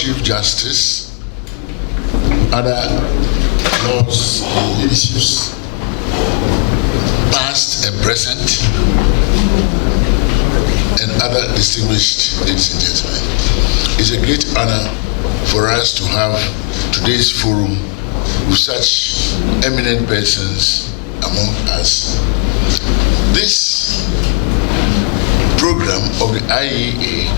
Chief Justice, other laws and leaderships, past and present, and other distinguished ladies and gentlemen. It's a great honor for us to have today's forum with such eminent persons among us. This program of the IEA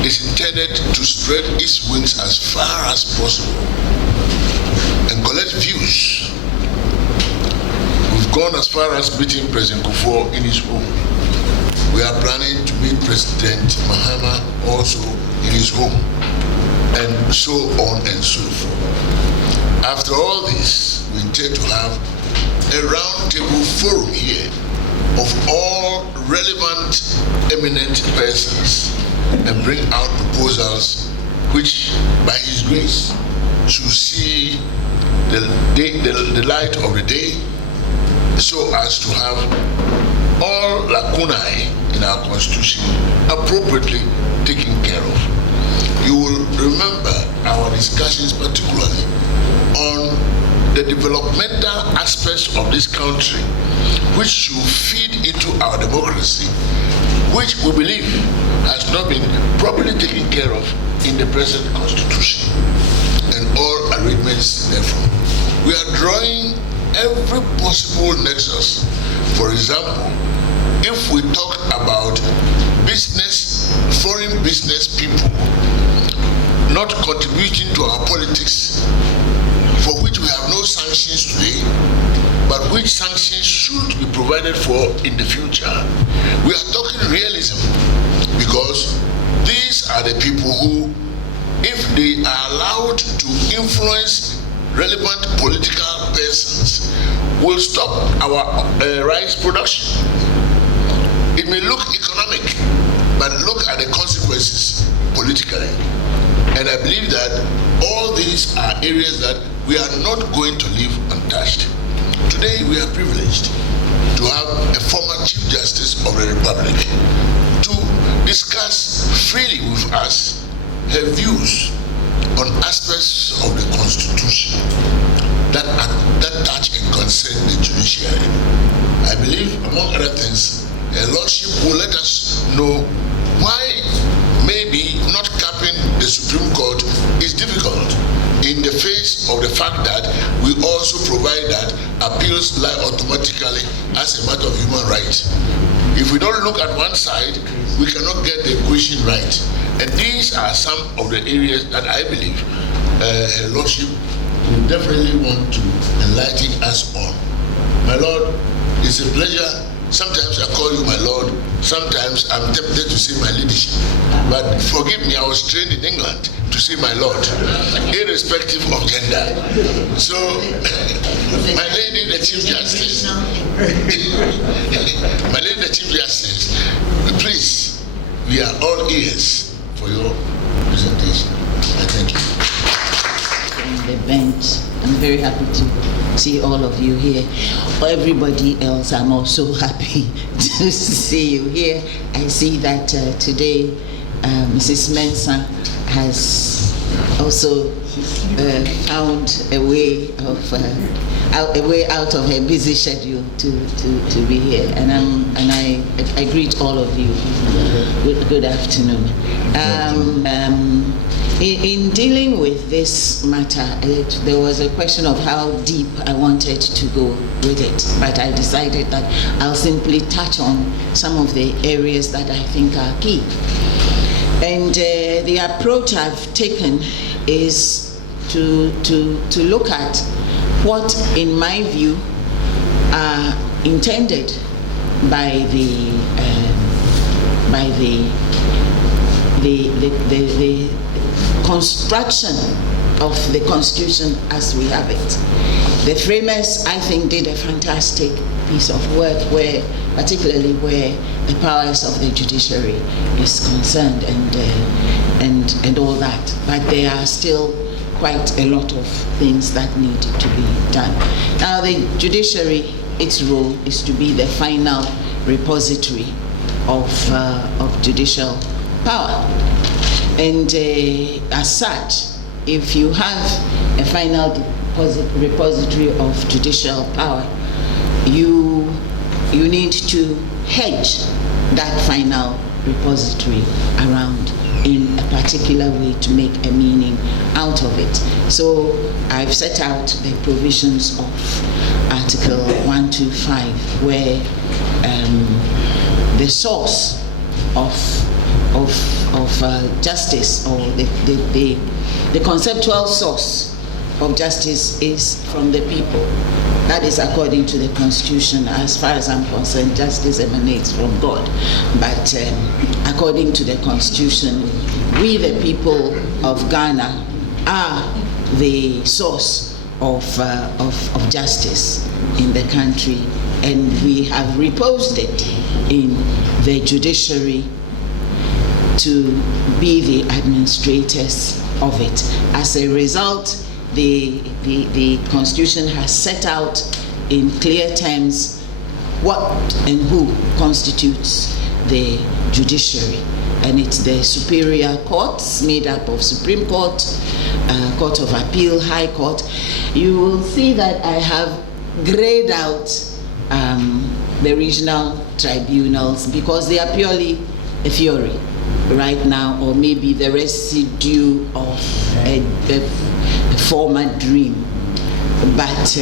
is intended to spread its wings as far as possible and collect views. We've gone as far as meeting President Kufuor in his home. We are planning to meet President Mahama also in his home, and so on and so forth. After all this, we intend to have a roundtable forum here of all relevant eminent persons and bring out proposals which, by His grace, should see the light of the day, so as to have all lacunae in our Constitution appropriately taken care of. You will remember our discussions particularly on the developmental aspects of this country, which should feed into our democracy, which we believe has not been properly taken care of in the present Constitution and all arrangements therefrom. We are drawing every possible nexus. For example, if we talk about business, foreign business people not contributing to our politics, for which we have no sanctions today, but which sanctions should be provided for in the future. We are talking realism, because these are the people who, if they are allowed to influence relevant political persons, will stop our rice production. It may look economic, but look at the consequences politically. And I believe that all these are areas that we are not going to leave untouched. Today we are privileged to have a former Chief Justice of the Republic to discuss freely with us her views on aspects of the Constitution that touch and concern the judiciary. I believe, among other things, Her Lordship will let us know why maybe not capping the Supreme Court is difficult in the face of the fact that we also provide that appeals lie automatically as a matter of human right. If we don't look at one side, we cannot get the equation right. And these are some of the areas that I believe Her Lordship will definitely want to enlighten us on. My Lord, it's a pleasure. Sometimes I call you my Lord. Sometimes I'm tempted to say my leadership. But forgive me, I was trained in England to say my Lord, irrespective of gender. So, my lady, the Chief Justice, my lady, the Chief Justice, please, we are all ears for your presentation. I thank you. On the bench, I'm very happy to see all of you here. For everybody else, I'm also happy to see you here. I see that today Mrs. Mensah has also found a way out of her busy schedule to be here, and I greet all of you. Good afternoon. In dealing with this matter, there was a question of how deep I wanted to go with it, but I decided that I'll simply touch on some of the areas that I think are key. And the approach I've taken is to look at what, in my view, are intended by the construction of the Constitution as we have it. The framers, I think, did a fantastic piece of work, particularly where the powers of the judiciary is concerned and all that. But there are still quite a lot of things that need to be done. Now, the judiciary, its role is to be the final repository of judicial power. And as such, if you have a final repository of judicial power, you need to hedge that final repository around in a particular way to make a meaning out of it. So I've set out the provisions of Article 125, where the source of justice, or the conceptual source of justice, is from the people. That is according to the Constitution. As far as I'm concerned, justice emanates from God. But according to the Constitution, we, the people of Ghana, are the source of justice in the country, and we have reposed it in the judiciary to be the administrators of it. As a result, the Constitution has set out in clear terms what and who constitutes the judiciary. And it's the superior courts, made up of Supreme Court, Court of Appeal, High Court. You will see that I have grayed out the regional tribunals, because they are purely a theory right now, or maybe the residue of a former dream. But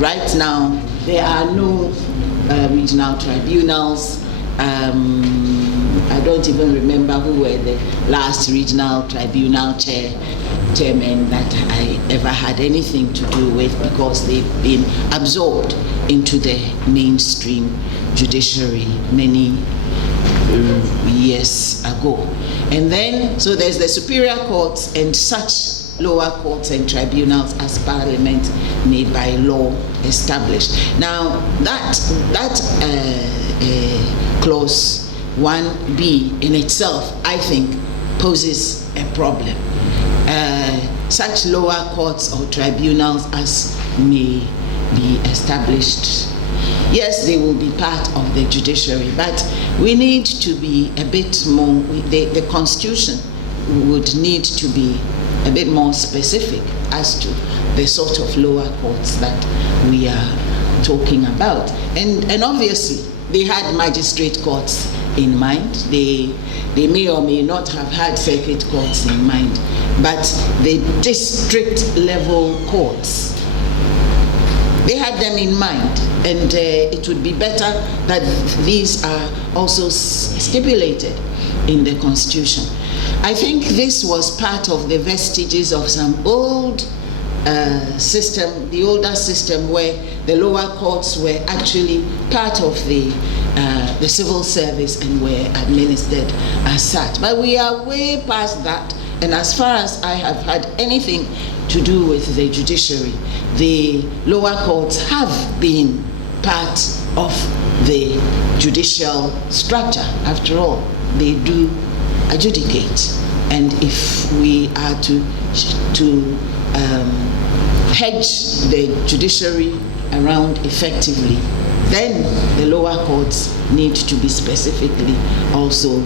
right now, there are no regional tribunals. I don't even remember who were the last regional tribunal chairmen that I ever had anything to do with, because they've been absorbed into the mainstream judiciary many years ago. And then, so there's the superior courts and such lower courts and tribunals as Parliament may by law establish. Now, that clause 1B in itself, I think, poses a problem. Such lower courts or tribunals as may be established, yes, they will be part of the judiciary, but we need to be a bit more, the Constitution would need to be a bit more specific as to the sort of lower courts that we are talking about. And obviously, they had magistrate courts in mind. They may or may not have had circuit courts in mind, but the district level courts, they had them in mind, and it would be better that these are also stipulated in the Constitution. I think this was part of the vestiges of some old system, the older system, where the lower courts were actually part of the civil service and were administered as such. But we are way past that, and as far as I have had anything to do with the judiciary, the lower courts have been part of the judicial structure. After all, they do adjudicate, and if we are to hedge the judiciary around effectively, then the lower courts need to be specifically also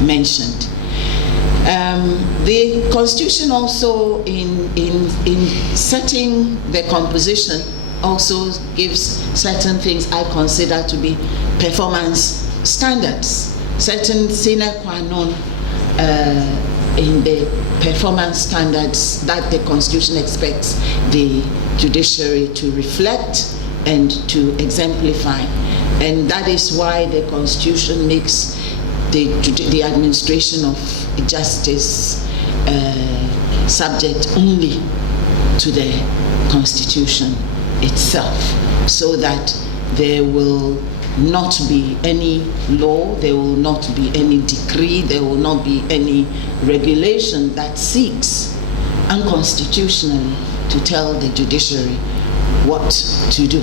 mentioned. The Constitution also, in setting the composition, also gives certain things I consider to be performance standards, certain sine qua non in the performance standards that the Constitution expects the judiciary to reflect and to exemplify. And that is why the Constitution makes the administration of justice subject only to the Constitution itself, so that there will not be any law, there will not be any decree, there will not be any regulation that seeks unconstitutionally to tell the judiciary what to do.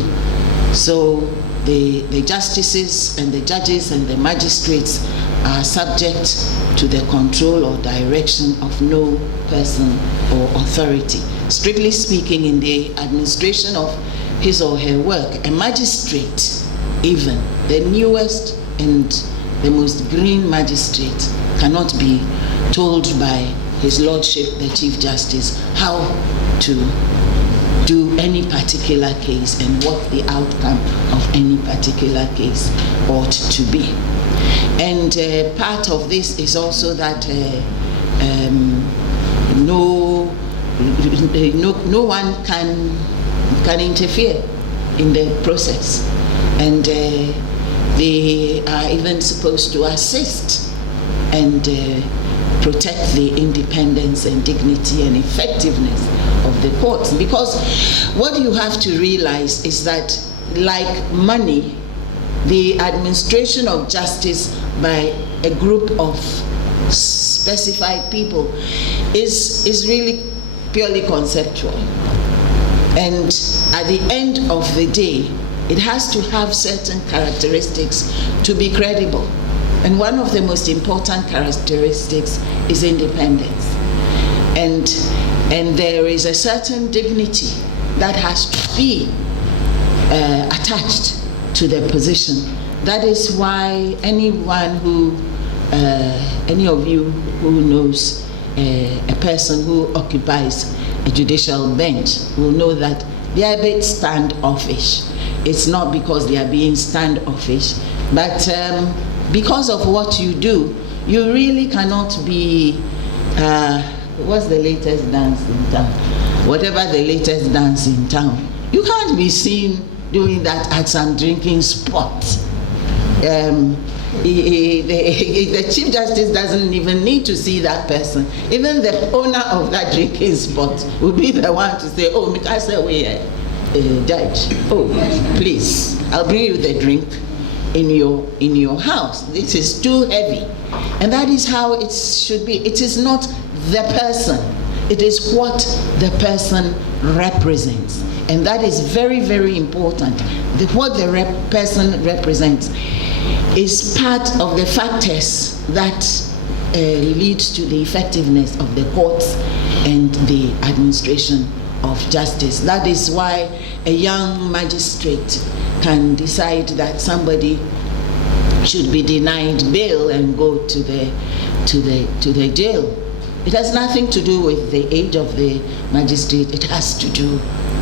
So the justices and the judges and the magistrates are subject to the control or direction of no person or authority. Strictly speaking, in the administration of his or her work, a magistrate, even the newest and the most green magistrate, cannot be told by His Lordship, the Chief Justice, how to do any particular case and what the outcome of any particular case ought to be. And part of this is also that no one can interfere in the process, and they are even supposed to assist and protect the independence and dignity and effectiveness of the courts. Because what you have to realize is that, like money, the administration of justice by a group of specified people is really purely conceptual. And at the end of the day, it has to have certain characteristics to be credible. And one of the most important characteristics is independence. And there is a certain dignity that has to be attached to the position. That is why anyone who, any of you who knows a person who occupies a judicial bench will know that they are a bit standoffish. It's not because they are being standoffish, but because of what you do, you really cannot be, what's the latest dance in town? Whatever the latest dance in town, you can't be seen doing that at some drinking spot. The Chief Justice doesn't even need to see that person. Even the owner of that drinking spot will be the one to say, oh, Judge, oh, please, I'll bring you the drink in your house. This is too heavy. And that is how it should be. It is not the person. It is what the person represents. And that is very, very important. What the person represents is part of the factors that leads to the effectiveness of the courts and the administration of justice. That is why a young magistrate can decide that somebody should be denied bail and go to the jail. It has nothing to do with the age of the magistrate. It has to do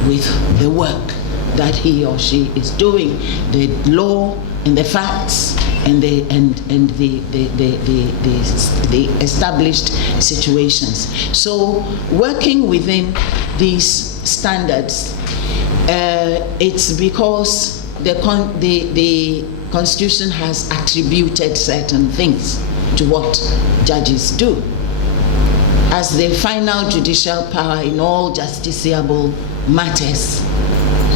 with the work that he or she is doing, the law and the facts and the established situations. So working within these standards, it's because the Constitution has attributed certain things to what judges do. As the final judicial power in all justiciable matters,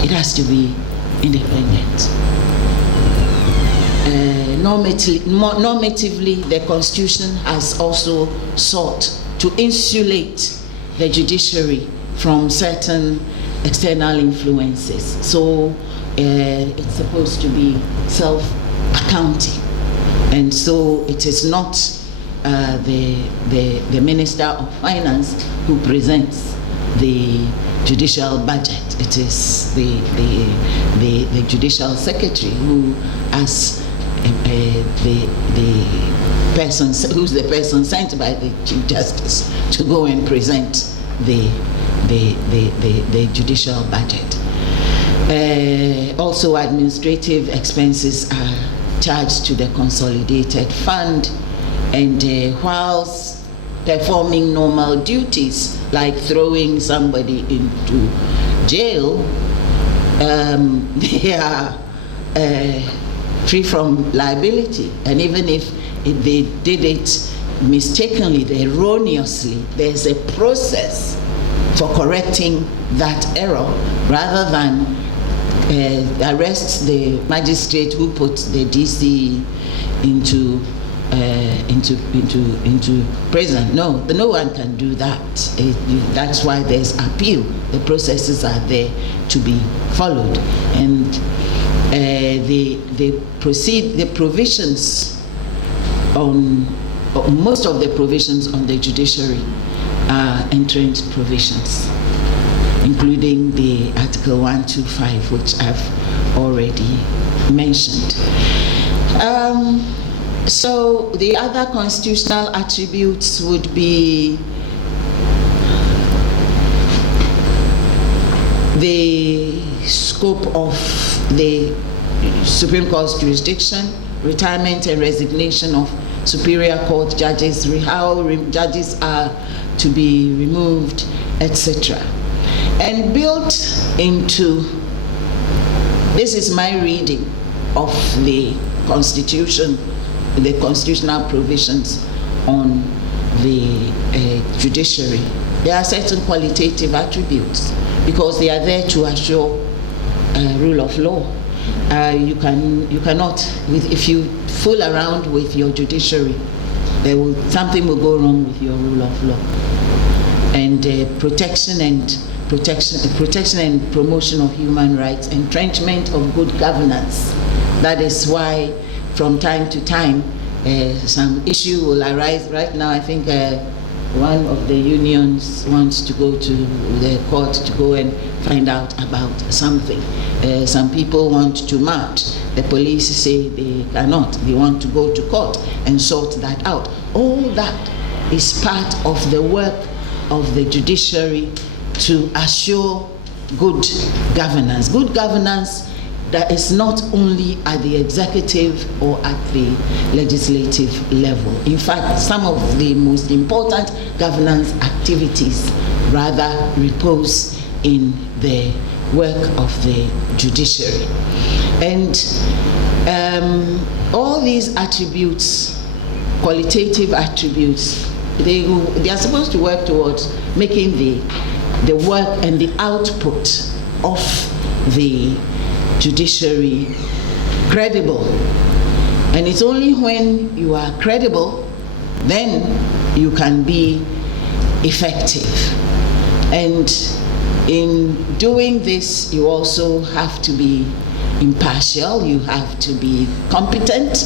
it has to be independent. Normatively, the Constitution has also sought to insulate the judiciary from certain external influences. So it's supposed to be self-accounting. And so it is not the Minister of Finance who presents the judicial budget. It is the Judicial Secretary who, as who's the person sent by the Chief Justice to go and present the judicial budget. Also, administrative expenses are charged to the consolidated fund, and whilst performing normal duties like throwing somebody into jail, they are free from liability. And even if they did it mistakenly, erroneously, there's a process for correcting that error, rather than arrest the magistrate who put the DC into prison. No one can do that. That's why there's appeal. The processes are there to be followed, and the provisions on most of the provisions on the judiciary are entrenched provisions, including the Article 125, which I've already mentioned. So the other constitutional attributes would be the scope of the Supreme Court's jurisdiction, retirement and resignation of Superior Court judges, how judges are to be removed, etc. And built into, this is my reading of the Constitution, the constitutional provisions on the judiciary. There are certain qualitative attributes because they are there to assure rule of law. You cannot, if you fool around with your judiciary, something will go wrong with your rule of law. And protection and promotion of human rights, entrenchment of good governance. That is why from time to time some issue will arise. Right now I think one of the unions wants to go to the court to go and find out about something. Some people want to march. The police say they cannot. They want to go to court and sort that out. All that is part of the work of the judiciary to assure good governance. Good governance that is not only at the executive or at the legislative level. In fact, some of the most important governance activities rather repose in the work of the judiciary. And all these attributes, qualitative attributes, they are supposed to work towards making the work and the output of the judiciary credible. And it's only when you are credible then you can be effective. And in doing this, you also have to be impartial, you have to be competent.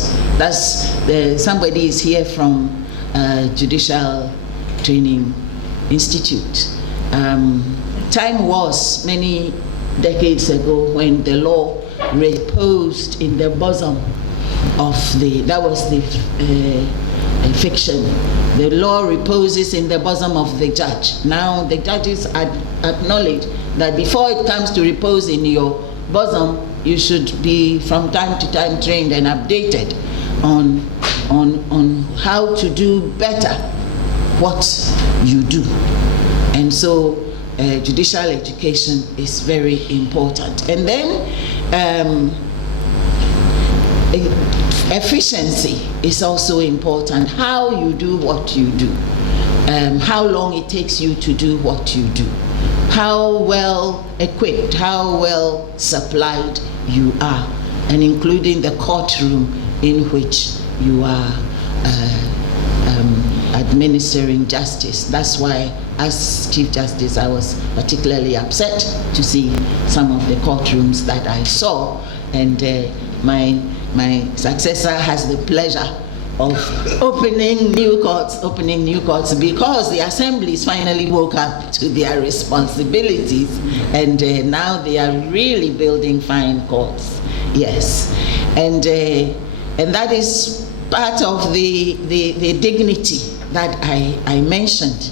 Somebody is here from Judicial Training Institute. Time was many decades ago when the law reposed in the bosom of that was the fiction. The law reposes in the bosom of the judge. Now the judges acknowledge that before it comes to repose in your bosom, you should be from time to time trained and updated on how to do better what you do. And so judicial education is very important. And then efficiency is also important. How you do what you do, how long it takes you to do what you do, how well equipped, how well supplied you are, and including the courtroom in which you are administering justice. That's why, as Chief Justice, I was particularly upset to see some of the courtrooms that I saw, and my successor has the pleasure of opening new courts because the assemblies finally woke up to their responsibilities, and now they are really building fine courts. Yes, and that is part of the dignity that I mentioned.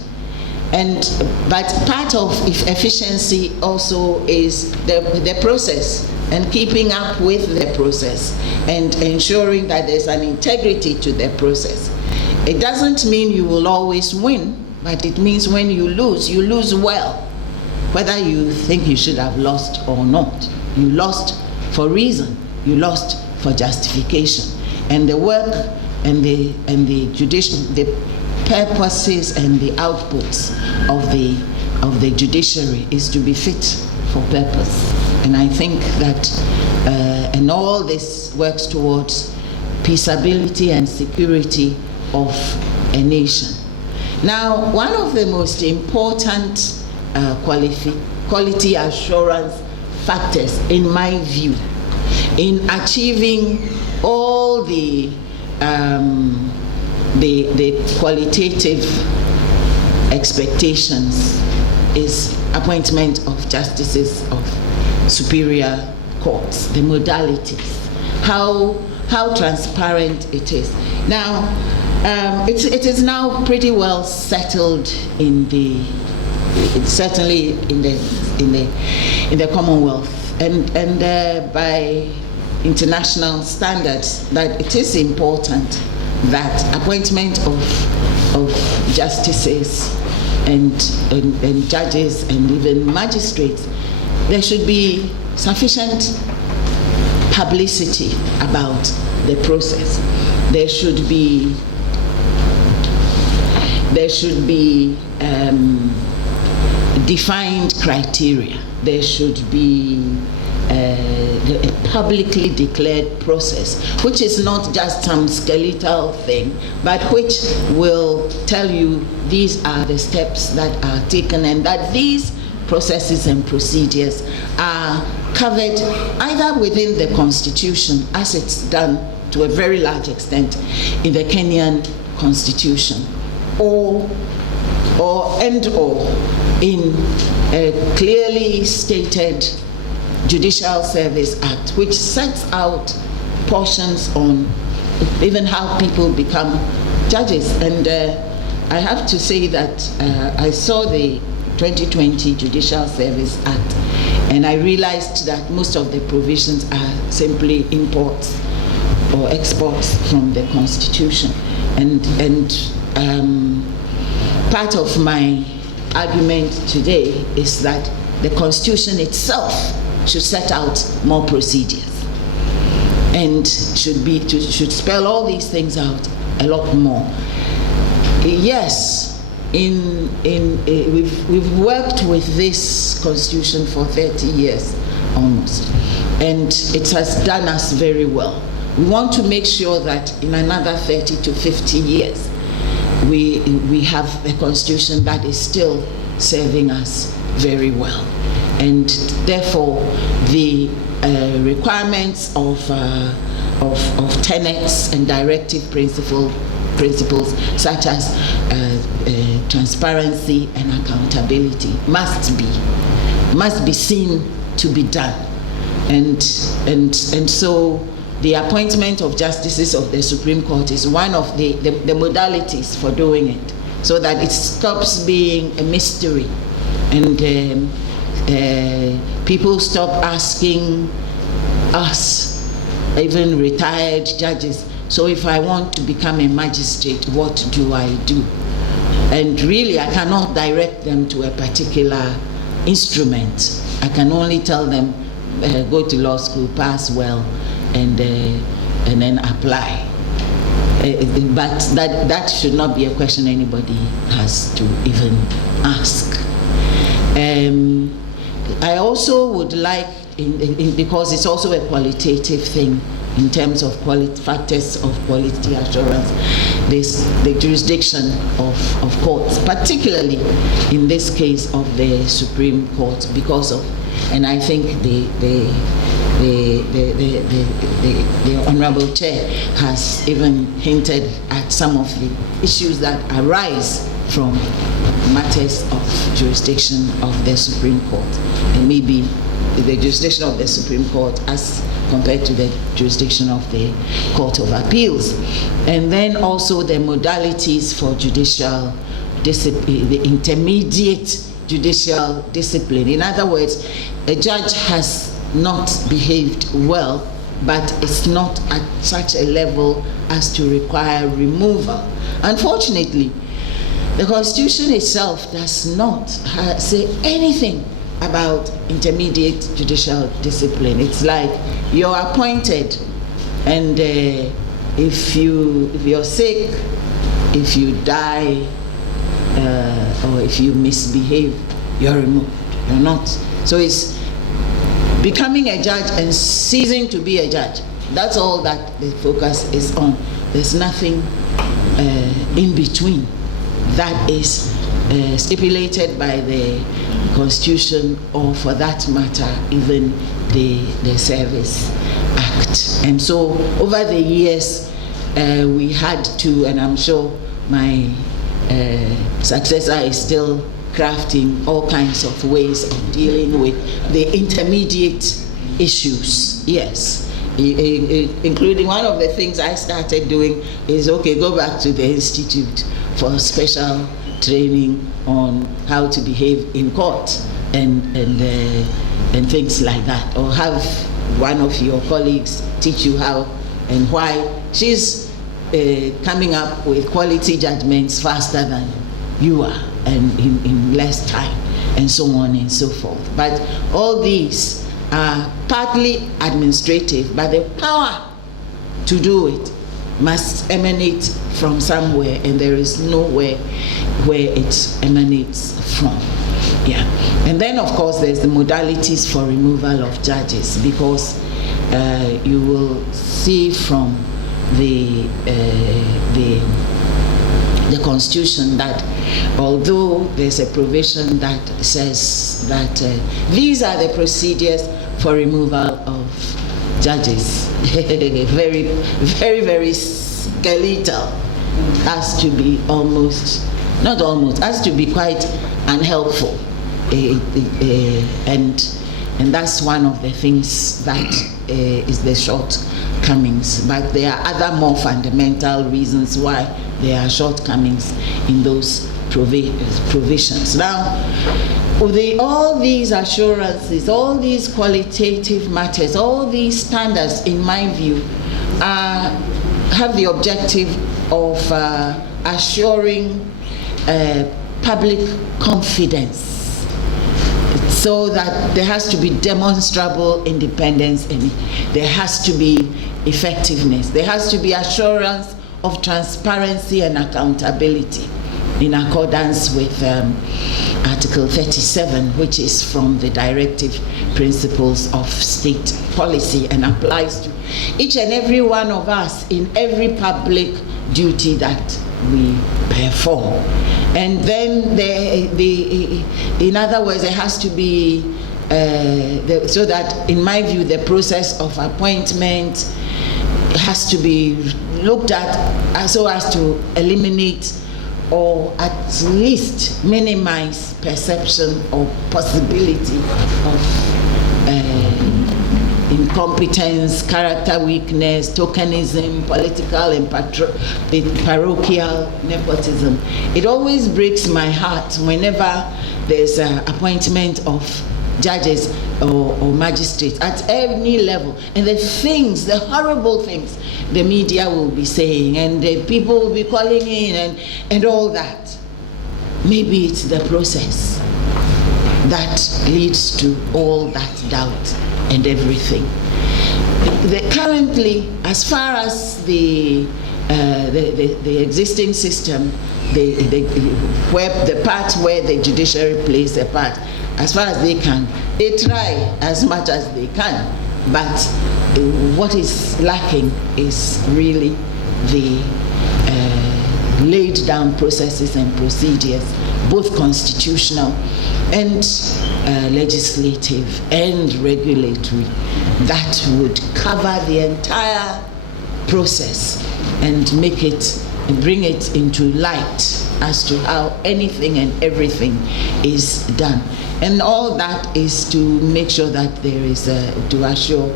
But part of efficiency also is the process, and keeping up with the process and ensuring that there's an integrity to the process. It doesn't mean you will always win, but it means when you lose well, whether you think you should have lost or not. You lost for reason, you lost for justification. And the work and the purposes and the outputs of the judiciary is to be fit for purpose. And I think that and all this works towards peaceability and security of a nation. Now, one of the most important quality assurance factors, in my view, in achieving all the qualitative expectations is appointment of justices of superior courts, the modalities. How how transparent it is. Now, it is now pretty well settled certainly in the Commonwealth and by international standards, that it is important that appointment of justices and judges and even magistrates, there should be sufficient publicity about the process. There should be defined criteria. There should be a publicly declared process, which is not just some skeletal thing, but which will tell you these are the steps that are taken, and that these processes and procedures are covered either within the Constitution, as it's done to a very large extent in the Kenyan Constitution, or in a clearly stated Judicial Service Act, which sets out portions on even how people become judges. And I have to say that I saw the 2020 Judicial Service Act, and I realized that most of the provisions are simply imports or exports from the Constitution. And part of my argument today is that the Constitution itself should set out more procedures and should spell all these things out a lot more. Yes, we've worked with this Constitution for 30 years almost, and it has done us very well. We want to make sure that in another 30 to 50 years we have a Constitution that is still serving us very well. And therefore, the requirements of tenets and directive principles such as transparency and accountability must be seen to be done. And so the appointment of justices of the Supreme Court is one of the modalities for doing it, so that it stops being a mystery, and people stop asking us, even retired judges, so if I want to become a magistrate, what do I do? And really, I cannot direct them to a particular instrument. I can only tell them, go to law school, pass well, and then apply. But that should not be a question anybody has to even ask. I also would like, because it's also a qualitative thing in terms of factors of quality assurance, the jurisdiction of courts, particularly in this case of the Supreme Court, because of, and I think the Honorable Chair has even hinted at some of the issues that arise from matters of jurisdiction of the Supreme Court, and maybe the jurisdiction of the Supreme Court as compared to the jurisdiction of the Court of Appeals. And then also the modalities for judicial discipline, the intermediate judicial discipline. In other words, a judge has not behaved well, but it's not at such a level as to require removal. Unfortunately, the Constitution itself does not say anything about intermediate judicial discipline. It's like you're appointed, and if you're sick, if you die, or if you misbehave, you're removed. You're not. So it's becoming a judge and ceasing to be a judge. That's all that the focus is on. There's nothing in between that is stipulated by the Constitution, or for that matter, even the Service Act. And so over the years, we had to, and I'm sure my successor is still crafting all kinds of ways of dealing with the intermediate issues, yes. including one of the things I started doing is, okay, go back to the institute for special training on how to behave in court and things like that, or have one of your colleagues teach you how and why she's coming up with quality judgments faster than you are and in less time, and so on and so forth. But all these are partly administrative, but the power to do it must emanate from somewhere, and there is nowhere where it emanates from. Yeah. And then, of course, there's the modalities for removal of judges, because you will see from the Constitution that although there's a provision that says that these are the procedures for removal of judges, very, very, very skeletal, has to be has to be quite unhelpful, and that's one of the things that is the shortcomings. But there are other more fundamental reasons why there are shortcomings in those provisions. Now, all these assurances, all these qualitative matters, all these standards, in my view, have the objective of assuring public confidence, so that there has to be demonstrable independence and there has to be effectiveness. There has to be assurance of transparency and accountability in accordance with Article 37, which is from the directive principles of state policy and applies to each and every one of us in every public duty that we perform. And then in other words, there has to be so that, in my view, the process of appointment has to be looked at so as to eliminate or at least minimize perception or possibility of incompetence, character weakness, tokenism, political and parochial nepotism. It always breaks my heart whenever there's an appointment of judges or magistrates at any level, and the horrible things the media will be saying, and the people will be calling in and all that. Maybe it's the process that leads to all that doubt and everything. Currently, as far as the existing system, the part where the judiciary plays a part, as far as they can, they try as much as they can, but what is lacking is really the laid down processes and procedures, both constitutional and legislative and regulatory, that would cover the entire process and make it and bring it into light as to how anything and everything is done. And all that is to make sure that there is to assure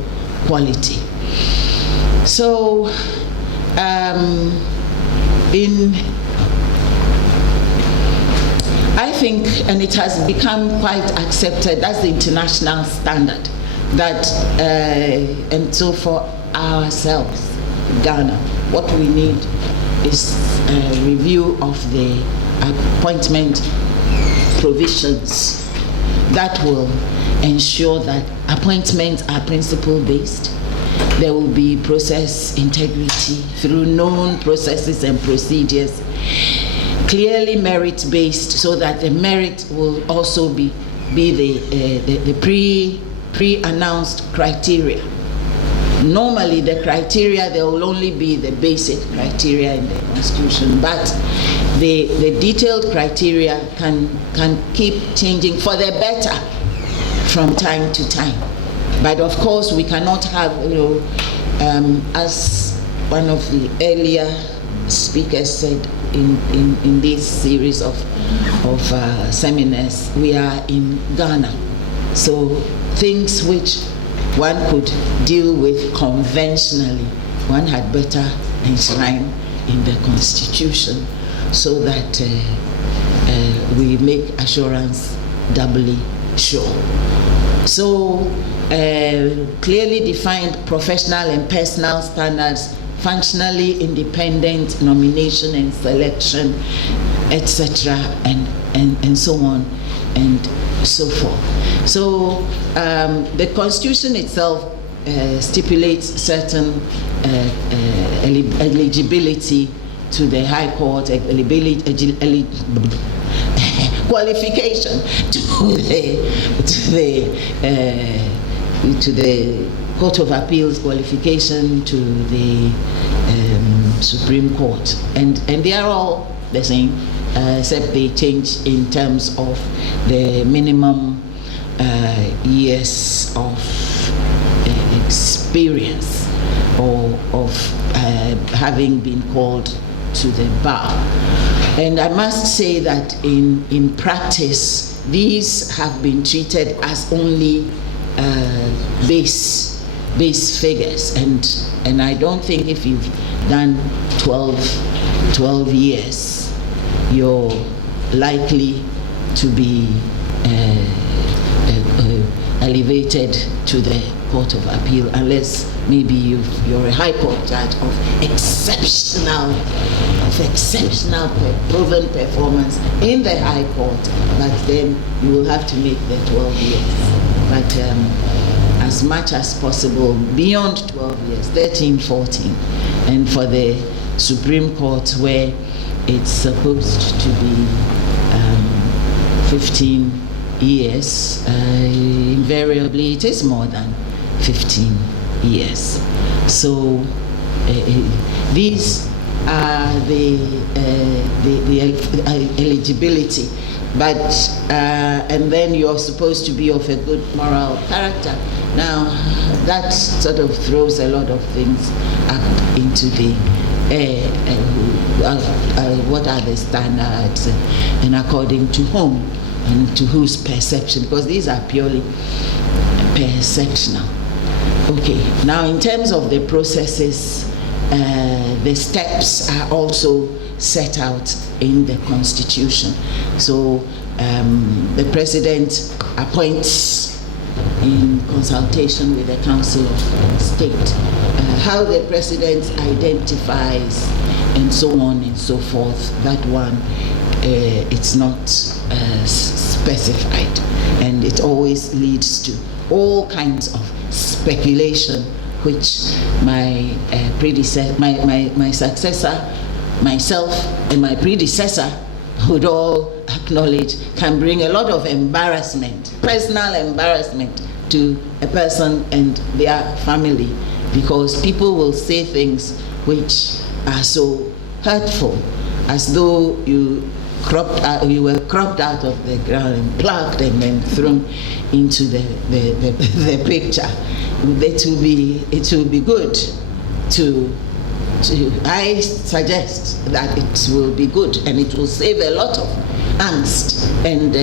quality. So I think, and it has become quite accepted, that's the international standard, that and so for ourselves, Ghana, what we need is a review of the appointment provisions that will ensure that appointments are principle-based. There will be process integrity through known processes and procedures, clearly merit-based, so that the merit will also be the pre-announced criteria. Normally, the criteria, there will only be the basic criteria in the Constitution, but the detailed criteria can keep changing for the better from time to time. But of course, we cannot have, as one of the earlier speakers said in this series of seminars, we are in Ghana. So things which one could deal with conventionally, one had better enshrine in the Constitution so that we make assurance doubly sure. So clearly defined professional and personal standards, functionally independent nomination and selection, etc., and so on and so forth. So the Constitution itself stipulates certain eligibility to the High Court, qualification to the Court of Appeals, qualification to the Supreme Court, and they are all the same, except they change in terms of the minimum years of experience or of having been called to the bar. And I must say that in practice, these have been treated as only base figures, and I don't think if you've done 12 years, you're likely to be elevated to the Court of Appeal, unless maybe you're a High Court judge of exceptional proven performance in the High Court, but then you will have to make the 12 years. But as much as possible, beyond 12 years, 13, 14, and for the Supreme Court, where it's supposed to be 15 years, invariably it is more than 15 years. So these are the eligibility, but and then you're supposed to be of a good moral character. Now that sort of throws a lot of things up into the air. What are the standards, and according to whom and to whose perception? Because these are purely perceptional. Okay, now in terms of the processes, the steps are also set out in the Constitution. So the President appoints in consultation with the Council of State. How the President identifies and so on and so forth, that one, it's not specified, and it always leads to all kinds of speculation, which my successor, myself, and my predecessor would all acknowledge can bring a lot of embarrassment, personal embarrassment, to a person and their family, because people will say things which are so hurtful, as though you were cropped out of the ground and plucked and then thrown into the picture. It will be good to I suggest that it will be good, and it will save a lot of angst and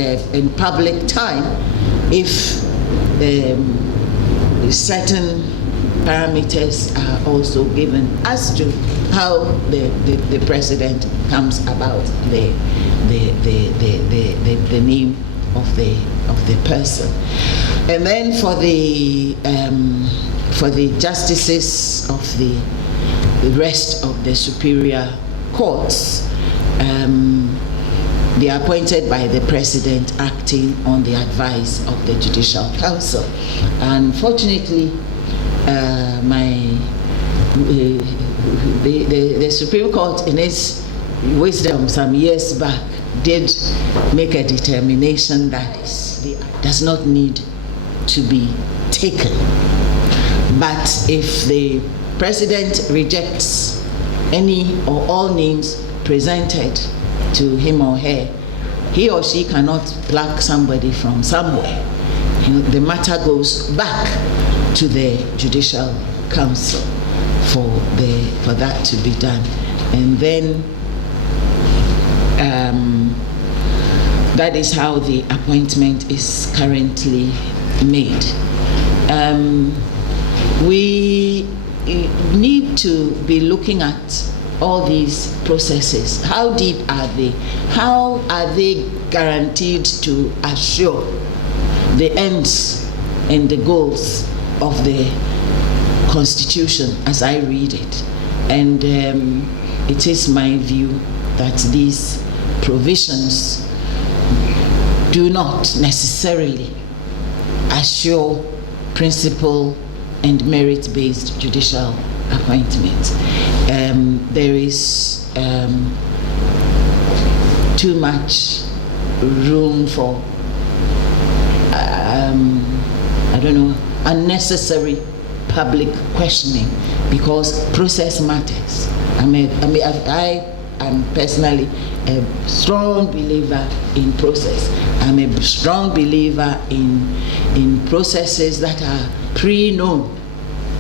public time if certain parameters are also given as to how the President comes about the name of the person. And then for the justices of the rest of the superior courts, they are appointed by the President, acting on the advice of the Judicial Council. Unfortunately, the Supreme Court, in its wisdom some years back, did make a determination that does not need to be taken. But if the President rejects any or all names presented to him or her, he or she cannot pluck somebody from somewhere. The matter goes back to the Judicial Council for that to be done, and then that is how the appointment is currently made. we need to be looking at all these processes. How deep are they? How are they guaranteed to assure the ends and the goals of the Constitution as I read it? And it is my view that these provisions do not necessarily assure principle and merit-based judicial appointment. There is too much room for unnecessary public questioning, because process matters. I am personally a strong believer in process. I'm a strong believer in processes that are pre-known,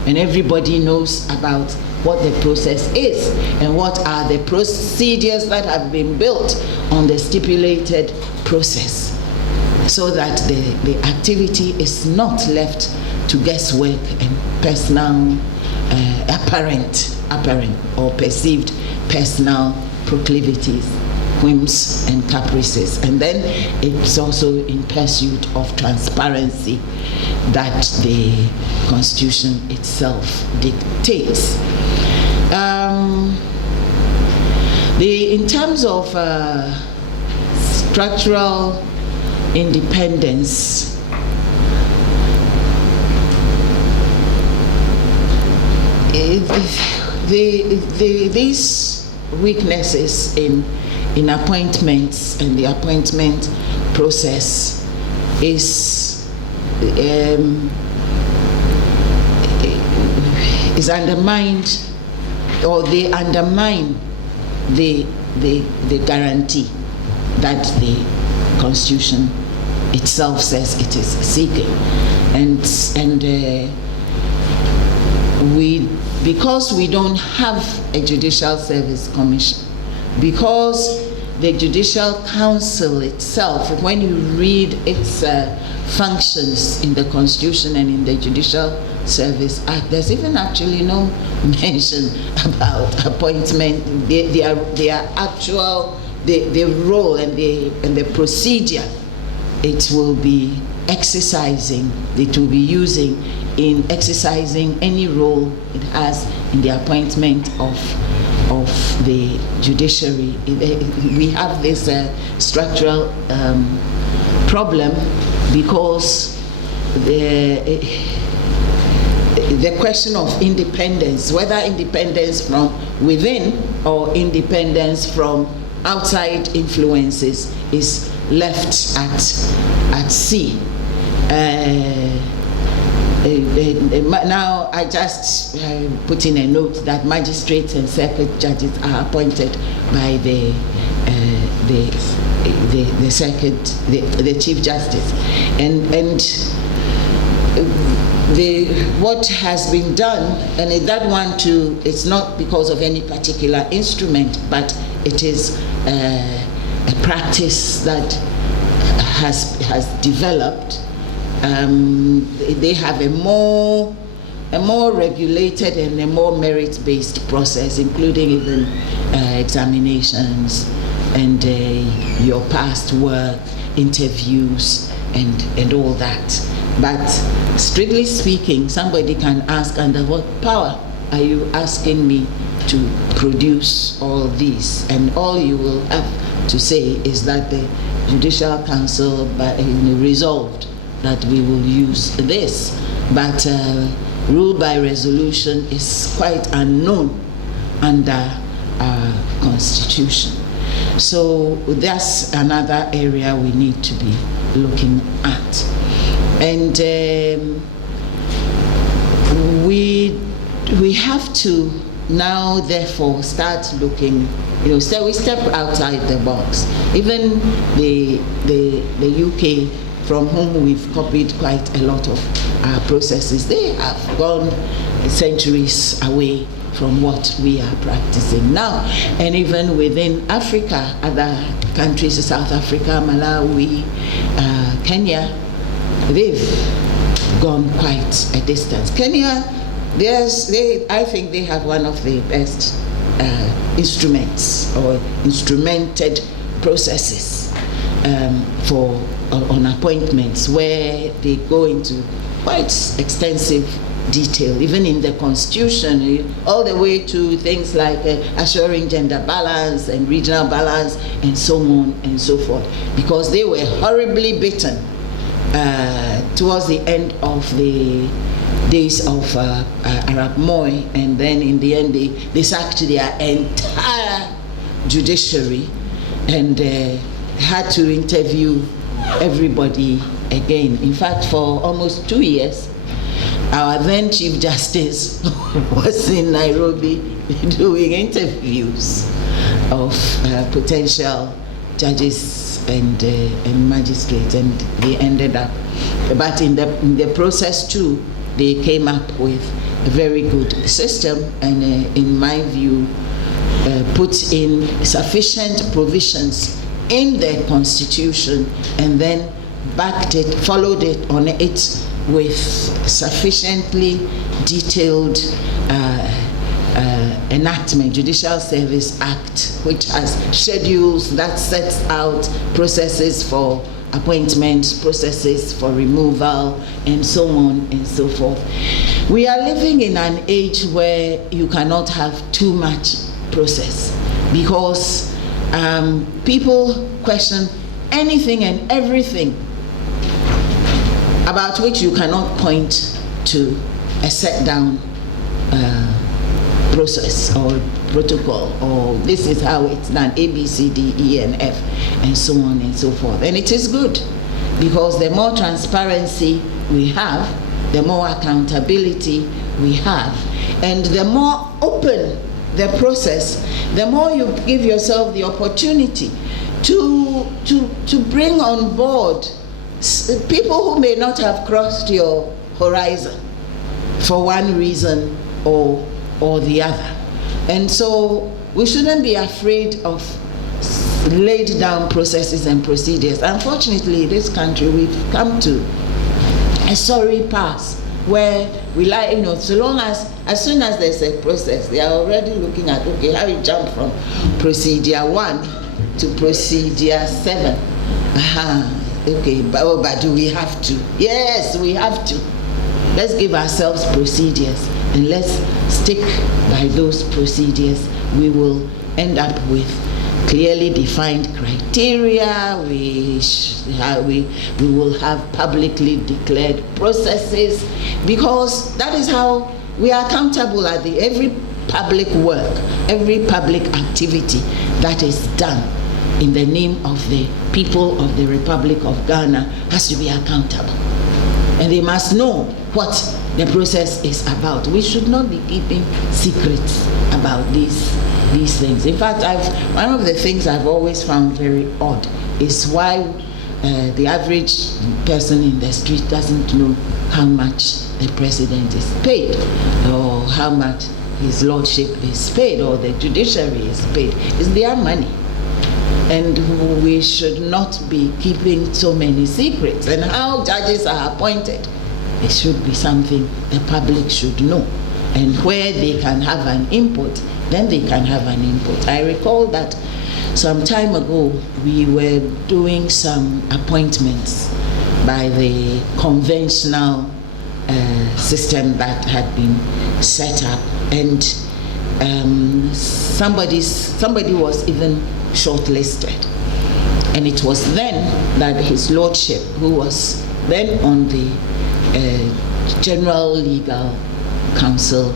and everybody knows about what the process is and what are the procedures that have been built on the stipulated process, so that the activity is not left to guesswork and personal apparent or perceived personal proclivities, whims and caprices. And then it's also in pursuit of transparency that the Constitution itself dictates. In terms of structural independence, these weaknesses in appointments and the appointment process is undermined, or they undermine the guarantee that the Constitution itself says it is seeking, and because we don't have a Judicial Service Commission, because the Judicial Council itself, when you read its functions in the Constitution and in the Judicial Service Act, there's even actually no mention about appointment, their actual the role and the procedure it will be exercising, it will be using in exercising any role it has in the appointment of the judiciary. We have this structural problem because the question of independence, whether independence from within or independence from outside influences, is left at sea. Now I just put in a note that magistrates and circuit judges are appointed by the circuit, the Chief Justice, and what has been done, and that one too, it's not because of any particular instrument, but it is a practice that has developed. They have a more regulated and a more merit-based process, including even examinations and your past work, interviews, and all that. But strictly speaking, somebody can ask, under what power are you asking me to produce all these? And all you will have to say is that the Judicial Council resolved that we will use this, but rule by resolution is quite unknown under our Constitution. So that's another area we need to be looking at. And we have to now therefore start looking, so we step outside the box. Even the UK, from whom we've copied quite a lot of our processes, they have gone centuries away from what we are practicing now. And even within Africa, other countries, South Africa, Malawi, Kenya, they've gone quite a distance. Kenya, I think they have one of the best instruments or instrumented processes on appointments, where they go into quite extensive detail, even in the Constitution, all the way to things like assuring gender balance and regional balance and so on and so forth, because they were horribly beaten towards the end of the days of Arap Moi, and then in the end they sacked their entire judiciary and had to interview everybody again. In fact, for almost 2 years, our then Chief Justice was in Nairobi doing interviews of potential judges and magistrates, and they ended up, but in the process too, they came up with a very good system, and in my view, put in sufficient provisions in the Constitution, and then followed it on it with sufficiently detailed enactment, Judicial Service Act, which has schedules that sets out processes for appointments, processes for removal, and so on and so forth. We are living in an age where you cannot have too much process, because people question anything and everything about which you cannot point to a set down process or protocol, or this is how it's done, A, B, C, D, E, and F, and so on and so forth. And it is good, because the more transparency we have, the more accountability we have, and the more open the process, the more you give yourself the opportunity to bring on board people who may not have crossed your horizon for one reason or the other. And so we shouldn't be afraid of laid down processes and procedures. Unfortunately, in this country, we've come to a sorry pass where we like, as soon as there's a process, they are already looking at, okay, how you jump from procedure 1 to procedure 7. Okay, but do we have to? Yes, we have to. Let's give ourselves procedures, and let's stick by those procedures. We will end up with clearly defined criteria. We will have publicly declared processes, because that is how we are accountable at every public work, every public activity that is done in the name of the people of the Republic of Ghana has to be accountable. And they must know what the process is about. We should not be keeping secrets about these things. In fact, one of the things I've always found very odd is why the average person in the street doesn't know how much the president is paid, or how much his lordship is paid, or the judiciary is paid. It's their money. And we should not be keeping so many secrets. And how judges are appointed, it should be something the public should know. And where they can have an input, then they can have an input. I recall that some time ago, we were doing some appointments by the conventional system that had been set up. And somebody was even shortlisted, and it was then that his lordship, who was then on the General Legal Council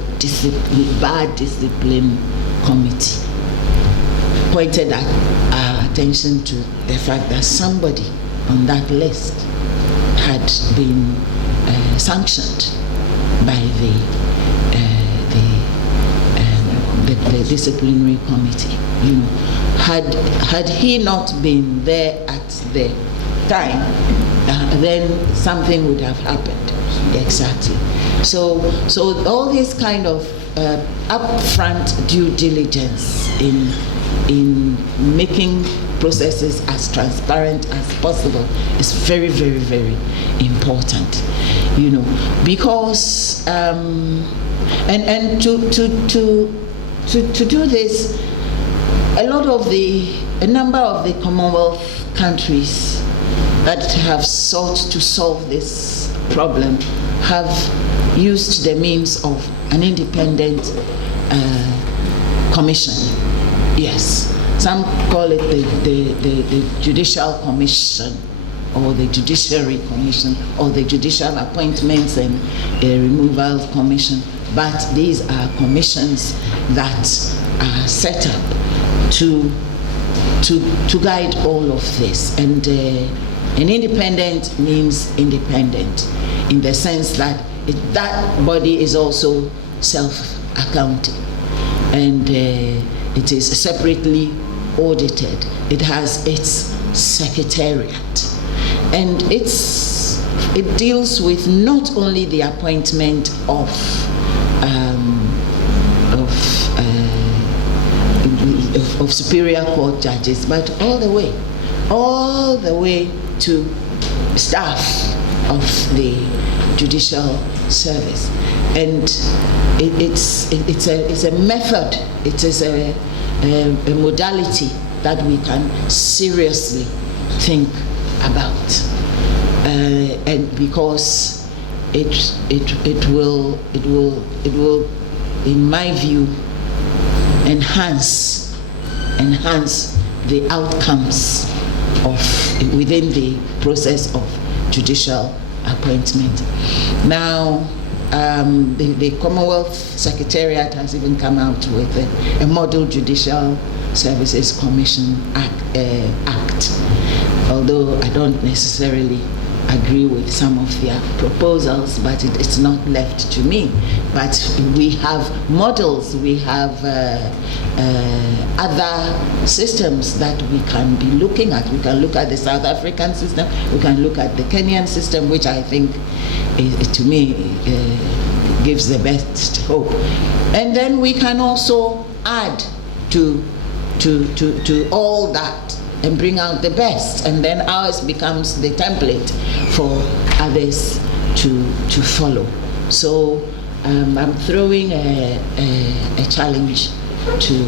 Bar Discipline Committee, pointed our attention to the fact that somebody on that list had been sanctioned by the disciplinary committee. Had he not been there at the time, then something would have happened. Exactly. So all this kind of upfront due diligence in in making processes as transparent as possible is very, very, very important, because and to do this, a number of the Commonwealth countries that have sought to solve this problem have used the means of an independent commission. Yes, some call it the Judicial Commission, or the Judiciary Commission, or the Judicial Appointments and Removal Commission. But these are commissions that are set up to guide all of this. And an independent means independent in the sense that that body is also self-accounting, and it is separately audited. It has its secretariat, and it deals with not only the appointment of superior court judges, but all the way to staff of the judicial service. And it's a method, it is a modality that we can seriously think about, and because it will, in my view, enhance the outcomes within the process of judicial appointment. Now, the Commonwealth Secretariat has even come out with a Model Judicial Services Commission Act, although I don't necessarily agree with some of their proposals, but it's not left to me. But we have models, we have other systems that we can be looking at. We can look at the South African system, we can look at the Kenyan system, which I think, to me, gives the best hope. And then we can also add to all that and bring out the best, and then ours becomes the template for others to follow. So I'm throwing a challenge to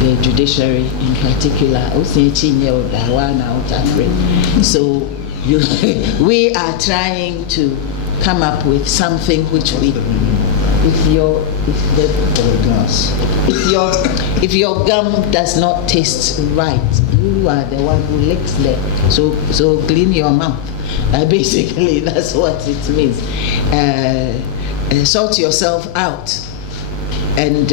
the judiciary in particular. So we are trying to come up with something which we, if your gum does not taste right, you are the one who licks there. So clean your mouth. Basically, that's what it means. Sort yourself out, and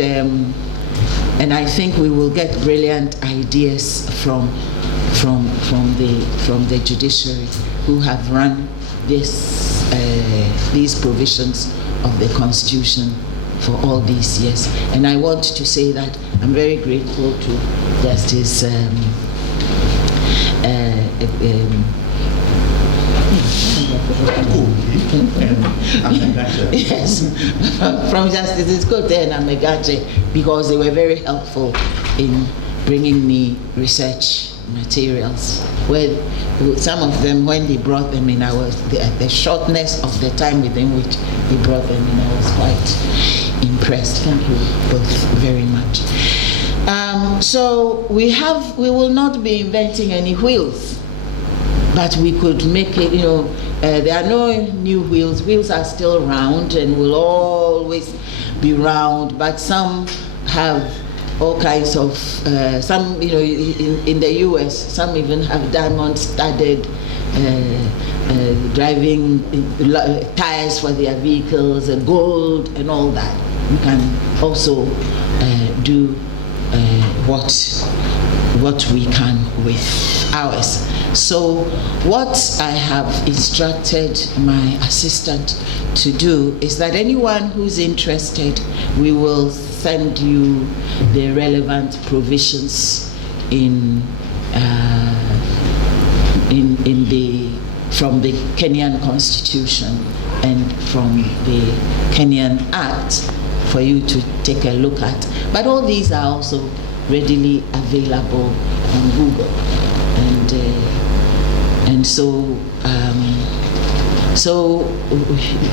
I think we will get brilliant ideas from the judiciary, who have run these provisions of the Constitution for all these years. And I want to say that I'm very grateful to Justice yes, from Justices Kote and Amegache, because they were very helpful in bringing me research materials. Well, some of them, when they brought them in, I was the shortness of the time within which they brought them in, I was quite impressed. Thank you both very much. So we will not be inventing any wheels, but we could make it, there are no new wheels. Wheels are still round and will always be round, but some have all kinds of, some, in the US, some even have diamond-studded driving tires for their vehicles, gold and all that. You can also do what we can with ours. So what I have instructed my assistant to do is that anyone who's interested, we will send you the relevant provisions from the Kenyan Constitution and from the Kenyan Act for you to take a look at. But all these are also readily available on Google, and so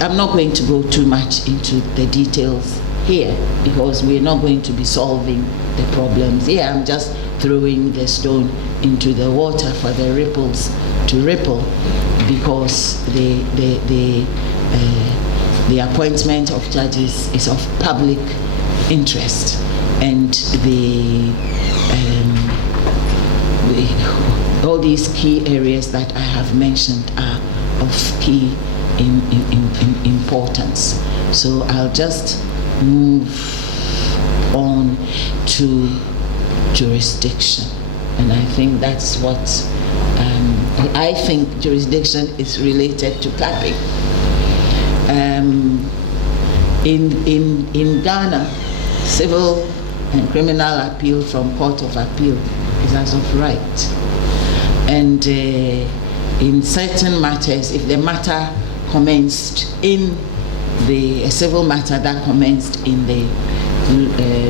I'm not going to go too much into the details here, because we're not going to be solving the problems here. I'm just throwing the stone into the water for the ripples to ripple, because the appointment of judges is of public interest, and all these key areas that I have mentioned are of key importance. So I'll just move on to jurisdiction, and I think that's what I think jurisdiction is related to capping. In Ghana, civil and criminal appeal from Court of Appeal is as of right, and in certain matters, if the matter commenced in a civil matter that commenced in the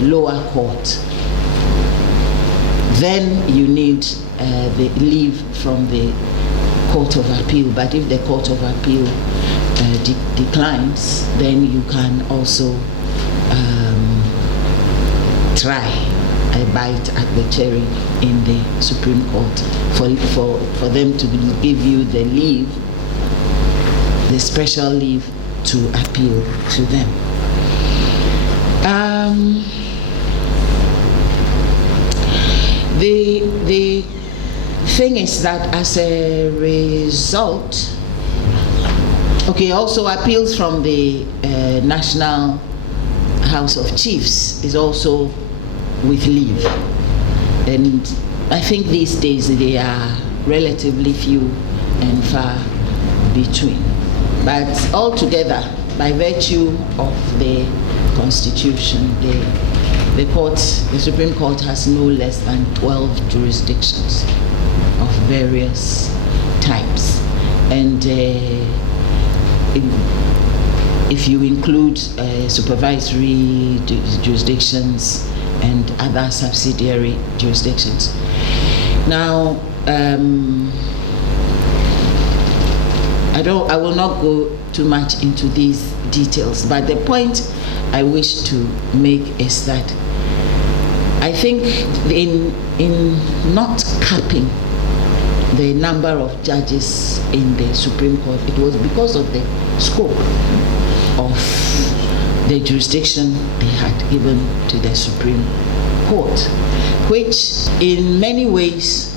lower court, then you need the leave from the Court of Appeal. But if the Court of Appeal declines, then you can also try a bite at the cherry in the Supreme Court for them to give you the leave, the special leave to appeal to them. The thing is that as a result, also appeals from the National House of Chiefs is also with leave, and I think these days they are relatively few and far between. But altogether, by virtue of the Constitution, the Supreme Court has no less than 12 jurisdictions of various types, and if you include supervisory jurisdictions and other subsidiary jurisdictions. Now, I will not go too much into these details, but the point I wish to make is that I think in not capping the number of judges in the Supreme Court, it was because of the scope of the jurisdiction they had given to the Supreme Court, which in many ways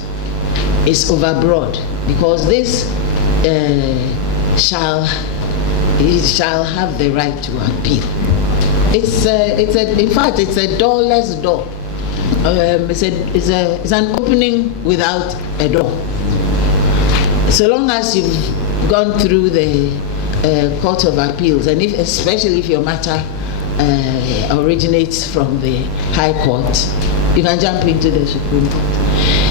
is overbroad, because this shall have the right to appeal. In fact, it's a doorless door. It's an opening without a door. So long as you've gone through the Court of Appeals, and especially if your matter originates from the High Court, you can jump into the Supreme Court.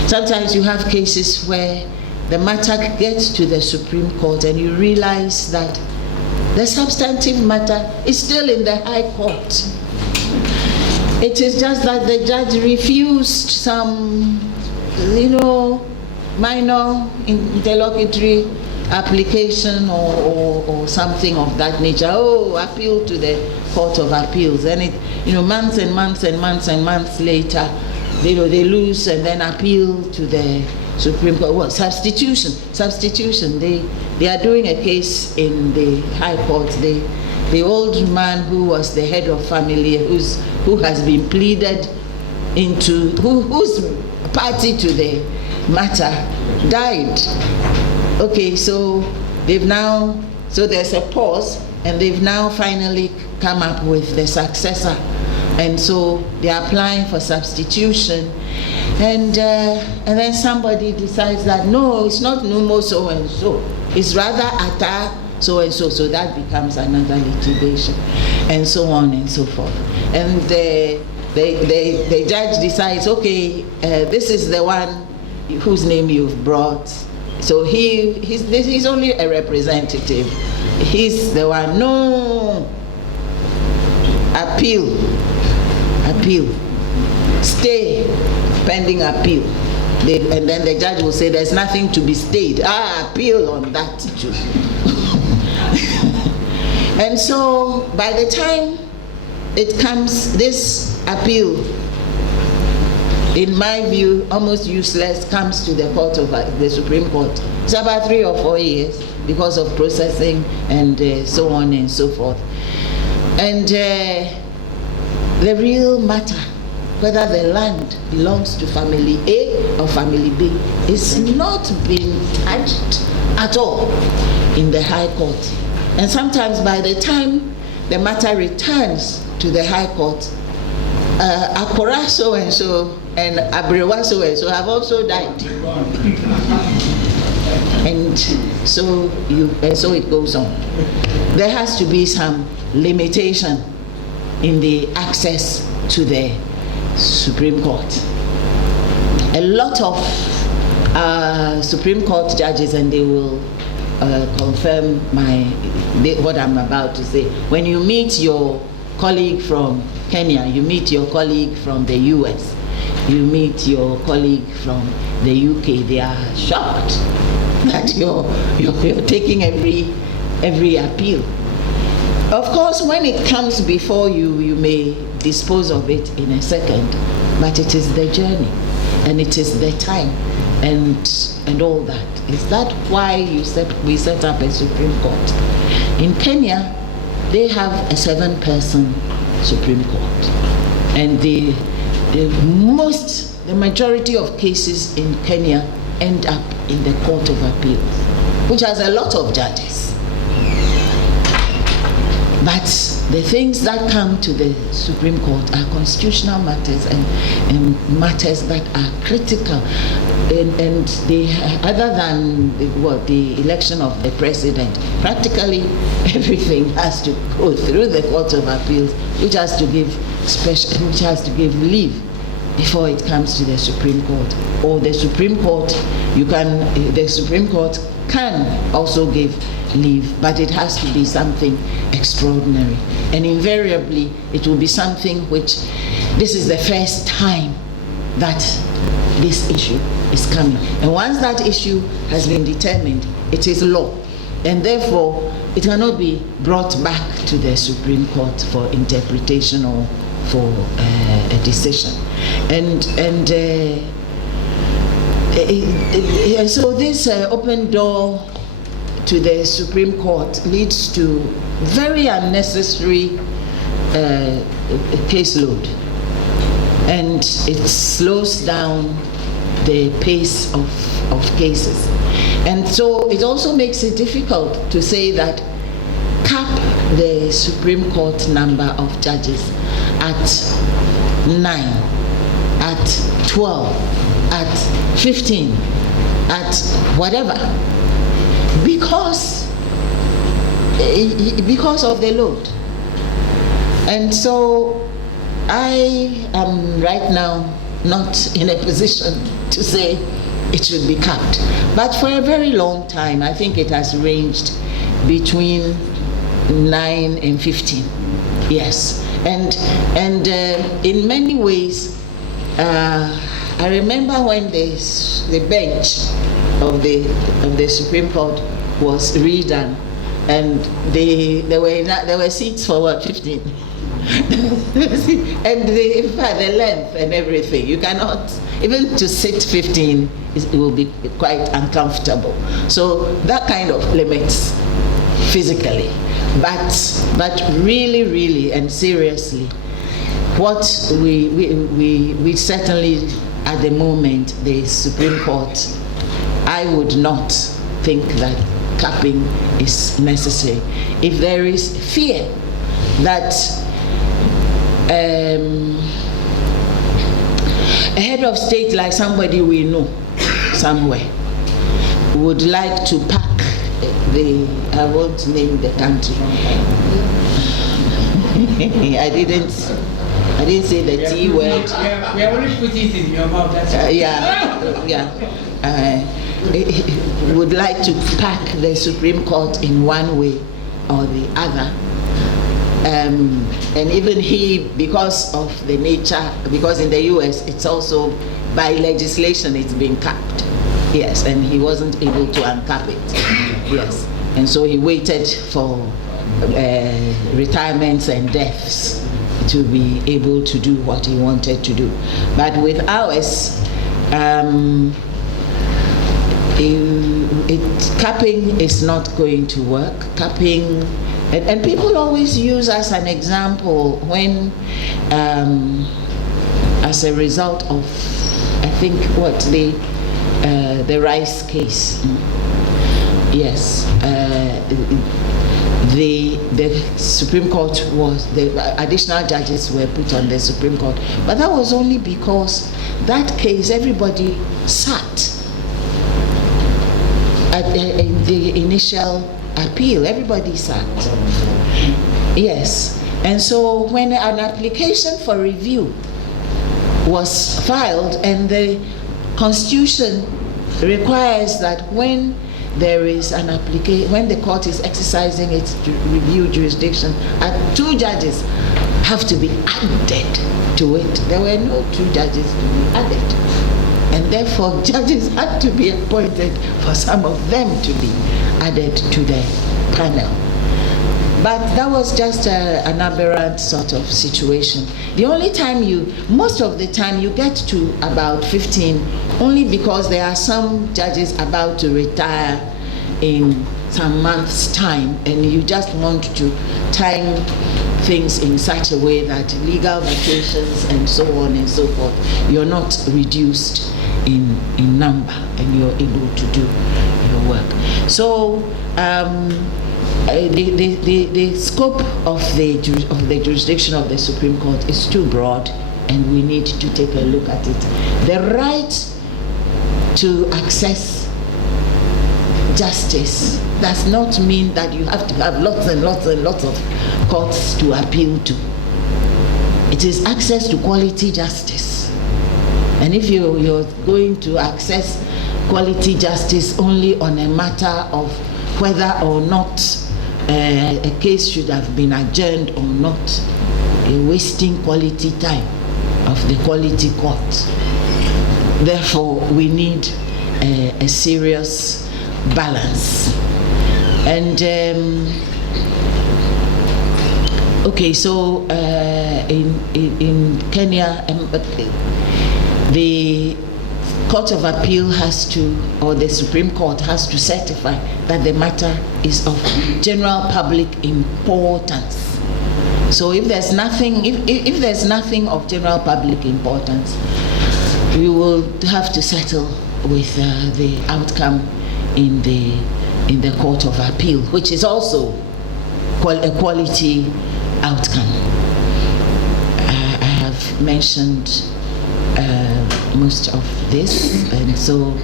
Sometimes you have cases where the matter gets to the Supreme Court and you realize that the substantive matter is still in the High Court. It is just that the judge refused some, minor interlocutory application or something of that nature. Appeal to the Court of Appeals, and months and months and months and months later, they lose and then appeal to the Supreme Court. Well, substitution. They are doing a case in the High Court. The old man who was the head of family, who has been pleaded into, who's party to the matter, died. So there's a pause, and they've now finally come up with the successor, and so they're applying for substitution, and then somebody decides that no, it's not Numo so and so, it's rather Ata so and so, so that becomes another litigation, and so on and so forth. And the judge decides, this is the one whose name you've brought. So he's only a representative. He's the one. No. Appeal. stay pending appeal. And then the judge will say there's nothing to be stayed. Appeal on that issue. And so by the time it comes, this appeal, in my view, almost useless, comes to the court of the Supreme Court. It's about 3 or 4 years because of processing and so on and so forth. And the real matter, whether the land belongs to family A or family B, is not being touched at all in the High Court. And sometimes by the time the matter returns to the High Court, Akora so and so and Abrewa so and so have also died. And so it goes on. There has to be some limitation in the access to the Supreme Court. A lot of Supreme Court judges, and they will confirm what I'm about to say. When you meet your colleague from Kenya, you meet your colleague from the US, you meet your colleague from the UK, they are shocked that you're taking every appeal. Of course, when it comes before you, you may dispose of it in a second, but it is the journey, and it is the time, and all that. Is that why we set up a Supreme Court? In Kenya, they have a 7-person Supreme Court, and the majority of cases in Kenya end up in the Court of Appeals, which has a lot of judges. But the things that come to the Supreme Court are constitutional matters and matters that are critical. And they, other than the election of the president, practically everything has to go through the Court of Appeals, which has to give leave before it comes to the Supreme Court. Or the Supreme Court, the Supreme Court can also give leave, but it has to be something extraordinary. And invariably, it will be something which, this is the first time that this issue is coming. And once that issue has been determined, it is law. And therefore, it cannot be brought back to the Supreme Court for interpretation or for a decision. And so this open door to the Supreme Court leads to very unnecessary caseload, and it slows down the pace of cases. And so it also makes it difficult to say that cap the Supreme Court number of judges at 9, at 12, at 15, at whatever, because of the load. And so I am right now not in a position to say it should be capped. But for a very long time, I think it has ranged between 9 and 15. Yes. And in many ways, I remember when the bench of the Supreme Court was redone, and there were seats for what, 15? And in fact, the length and everything, you cannot, even to sit 15, it will be quite uncomfortable. So that kind of limits physically. But really and seriously, what we certainly, at the moment, the Supreme Court, I would not think that capping is necessary. If there is fear that a head of state, like somebody we know somewhere, would like to pack I won't name the country. I didn't say the T word. We are only putting it in your mouth. That's would like to pack the Supreme Court in one way or the other. And even he, because of the nature, because in the US it's also by legislation it's been capped. Yes, and he wasn't able to uncap it. Yes, and so he waited for retirements and deaths to be able to do what he wanted to do. But with ours, capping is not going to work. Capping, and people always use as an example when, as a result of, I think, what the Rice case. Yes, the Supreme Court the additional judges were put on the Supreme Court, but that was only because that case everybody sat in the initial appeal. Everybody sat. Yes, and so when an application for review was filed, and the Constitution requires that when there is an application, when the court is exercising its review jurisdiction, 2 judges have to be added to it. There were no 2 judges to be added, and therefore judges had to be appointed for some of them to be added to the panel. But that was just an aberrant sort of situation. The only time most of the time you get to about 15, only because there are some judges about to retire in some months' time, and you just want to time things in such a way that legal vacations and so on and so forth, you're not reduced in number, and you're able to do your work. So the scope of the jurisdiction of the Supreme Court is too broad, and we need to take a look at it. The right to access justice does not mean that you have to have lots and lots and lots of courts to appeal to. It is access to quality justice. And if you're going to access quality justice only on a matter of whether or not a case should have been adjourned or not, you're wasting quality time of the quality court. Therefore, we need a serious balance. And okay, so in Kenya, the Court of Appeal has to, or the Supreme Court has to certify that the matter is of general public importance. So if there's nothing, if there's nothing of general public importance, we will have to settle with the outcome in the Court of Appeal, which is also a quality outcome. I have mentioned most of this, and so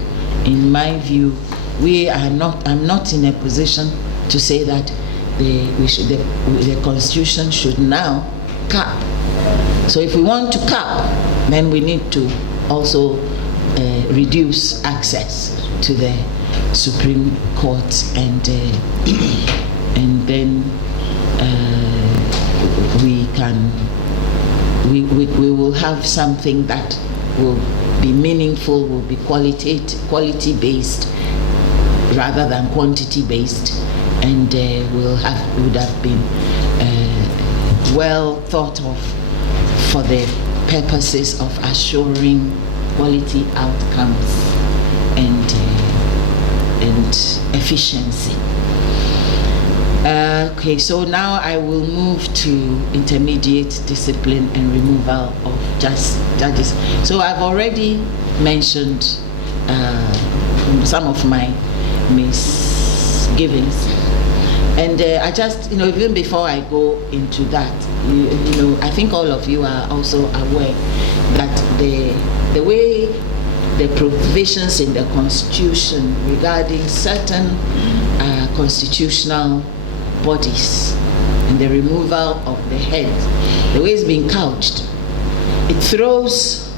in my view, I'm not in a position to say that the Constitution should now cap. So if we want to cap, then we need to also reduce access to the Supreme Court, and then we will have something that will be meaningful, will be quality based rather than quantity based, and would have been well thought of for the purposes of assuring quality outcomes and efficiency. Okay, so now I will move to intermediate discipline and removal of judges. So I've already mentioned some of my misgivings, and I just, even before I go into that, I think all of you are also aware that the way the provisions in the Constitution regarding certain constitutional bodies and the removal of the head, the way it's being couched, it throws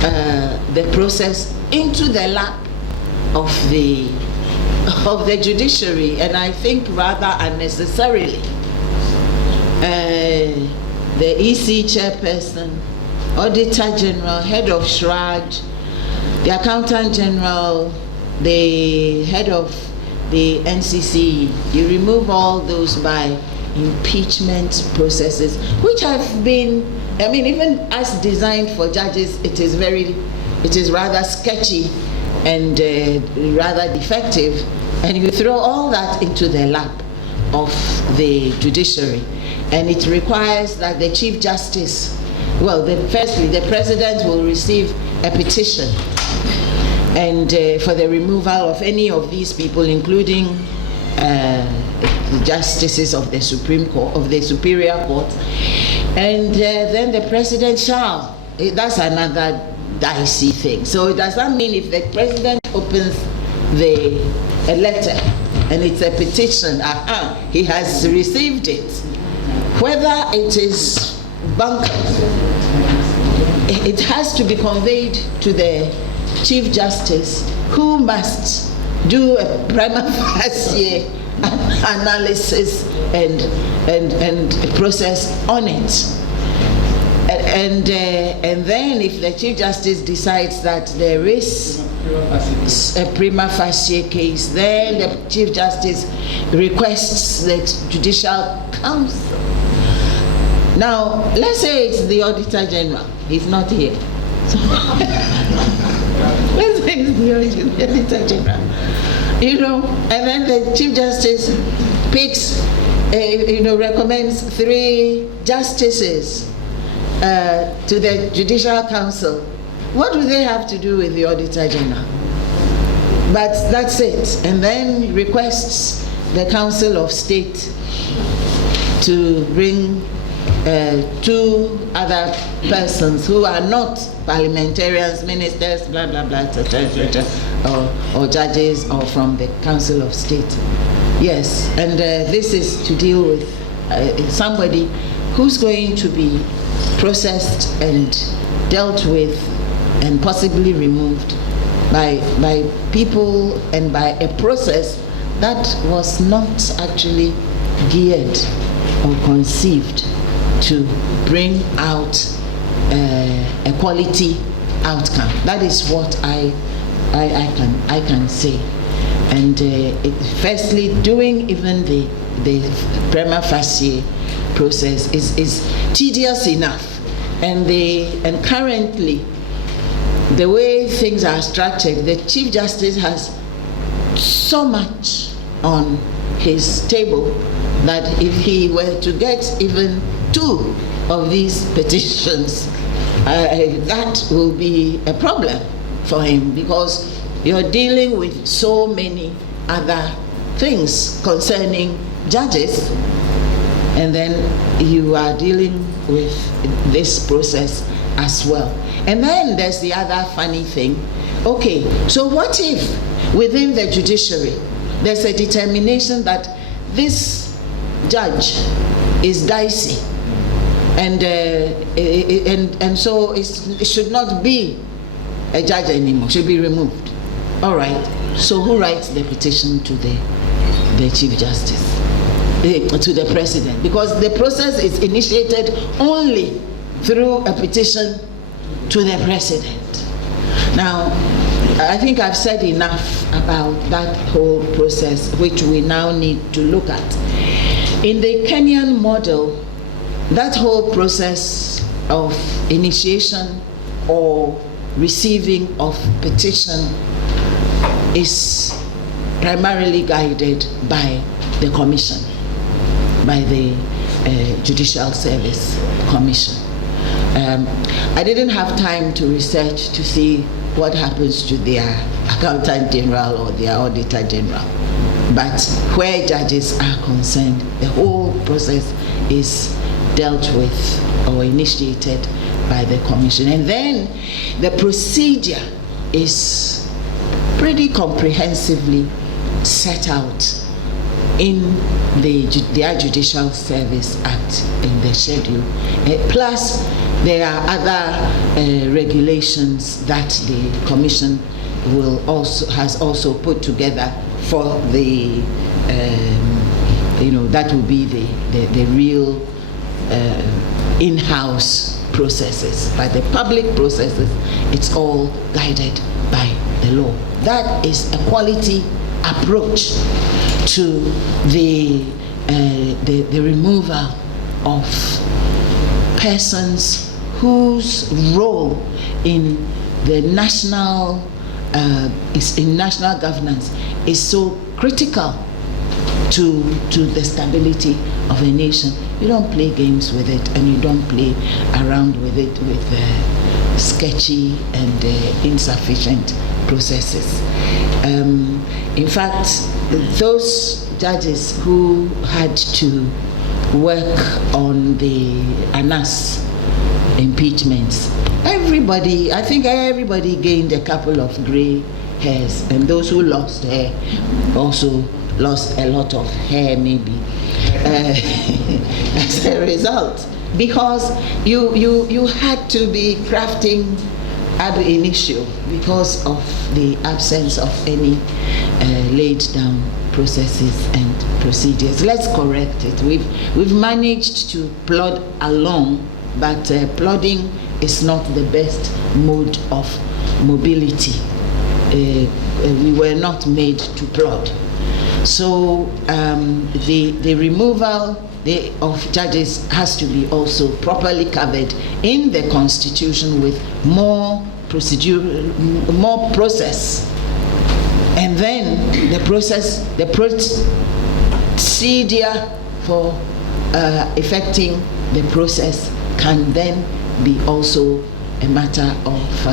the process into the lap of the judiciary, and I think rather unnecessarily. the EC chairperson, Auditor General, Head of SHRAJ, the Accountant General, the Head of the NCC. You remove all those by impeachment processes, which have been, I mean, even as designed for judges, it is rather sketchy and rather defective, and you throw all that into the lap of the judiciary, and it requires that the Chief Justice, well, firstly, the President will receive a petition and for the removal of any of these people, including the justices of the Supreme Court, of the Superior Court, and then the President shall. That's another dicey thing. So does that mean if the President opens a letter and it's a petition, he has received it, whether it is bunkered, it has to be conveyed to the Chief Justice, who must do a prima facie analysis and process on it. And then if the Chief Justice decides that there is a prima facie case, then the Chief Justice requests the Judicial Council. Now, let's say it's the Auditor General. He's not here. Let's say it's the Auditor General. And then the Chief Justice picks, recommends 3 justices to the Judicial Council. What do they have to do with the Auditor General? But that's it. And then requests the Council of State to bring 2 other persons who are not parliamentarians, ministers, blah, blah, blah, etc., or judges, or from the Council of State. Yes, and this is to deal with somebody who's going to be processed and dealt with and possibly removed by people and by a process that was not actually geared or conceived to bring out a quality outcome. That is what I can say. And firstly, doing even the prima facie process is tedious enough, and currently the way things are structured, the Chief Justice has so much on his table that if he were to get even 2 of these petitions, that will be a problem for him, because you're dealing with so many other things concerning judges, and then you are dealing with this process as well. And then there's the other funny thing. Okay, so what if within the judiciary there's a determination that this judge is dicey, and so it should not be a judge anymore, should be removed? All right, so who writes the petition to the Chief Justice? To the President? Because the process is initiated only through a petition to the President. Now, I think I've said enough about that whole process, which we now need to look at. In the Kenyan model, that whole process of initiation or receiving of petition is primarily guided by the Commission, by the Judicial Service Commission. I didn't have time to research to see what happens to their Accountant General or their Auditor General. But where judges are concerned, the whole process is dealt with or initiated by the Commission. And then the procedure is pretty comprehensively set out in their Judicial Service Act, in the schedule. Plus, there are other regulations that the Commission has also put together for the, that will be the real in-house processes. But the public processes, it's all guided by the law. That is a quality approach to the removal of persons whose role in the national governance is so critical to the stability of a nation. You don't play games with it, and you don't play around with it with sketchy and insufficient processes. In fact, those judges who had to work on the ANAS impeachments, I think everybody gained a couple of gray hairs, and those who lost hair also lost a lot of hair, maybe, as a result, because you had to be crafting ab initio because of the absence of any laid down processes and procedures. Let's correct it. We've managed to plod along, but plodding is not the best mode of mobility. We were not made to plod. So the removal of judges has to be also properly covered in the Constitution with more process, and then the procedure for effecting the process can then be also a matter of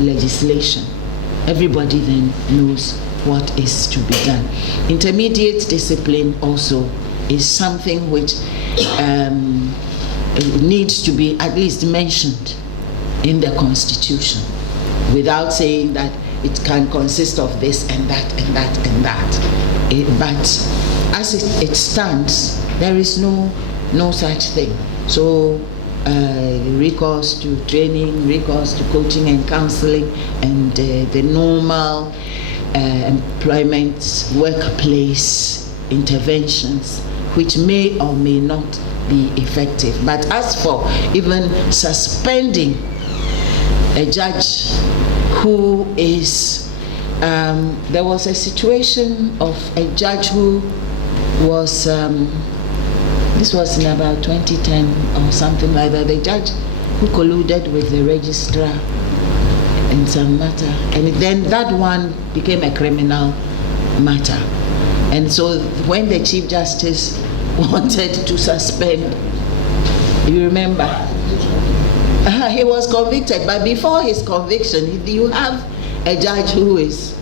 legislation. Everybody then knows what is to be done. Intermediate discipline also is something which needs to be at least mentioned in the Constitution, without saying that it can consist of this and that and that and that. But as it stands, there is no such thing. So recourse to training, recourse to coaching and counseling, and the normal employment, workplace interventions, which may or may not be effective. But as for even suspending a judge who is, there was a situation of a judge who was, this was in about 2010 or something like that, the judge who colluded with the registrar in some matter, and then that one became a criminal matter. And so when the Chief Justice wanted to suspend, you remember, he was convicted, but before his conviction, you have a judge who is,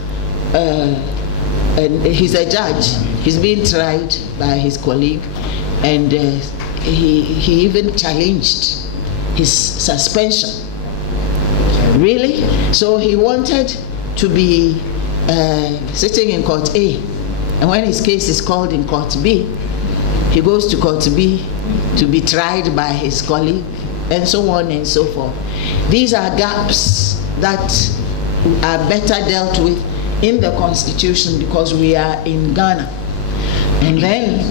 and he's a judge, he's being tried by his colleague, and he even challenged his suspension. Really? So he wanted to be sitting in Court A, and when his case is called in Court B, he goes to Court B to be tried by his colleague, and so on and so forth. These are gaps that are better dealt with in the Constitution because we are in Ghana. And then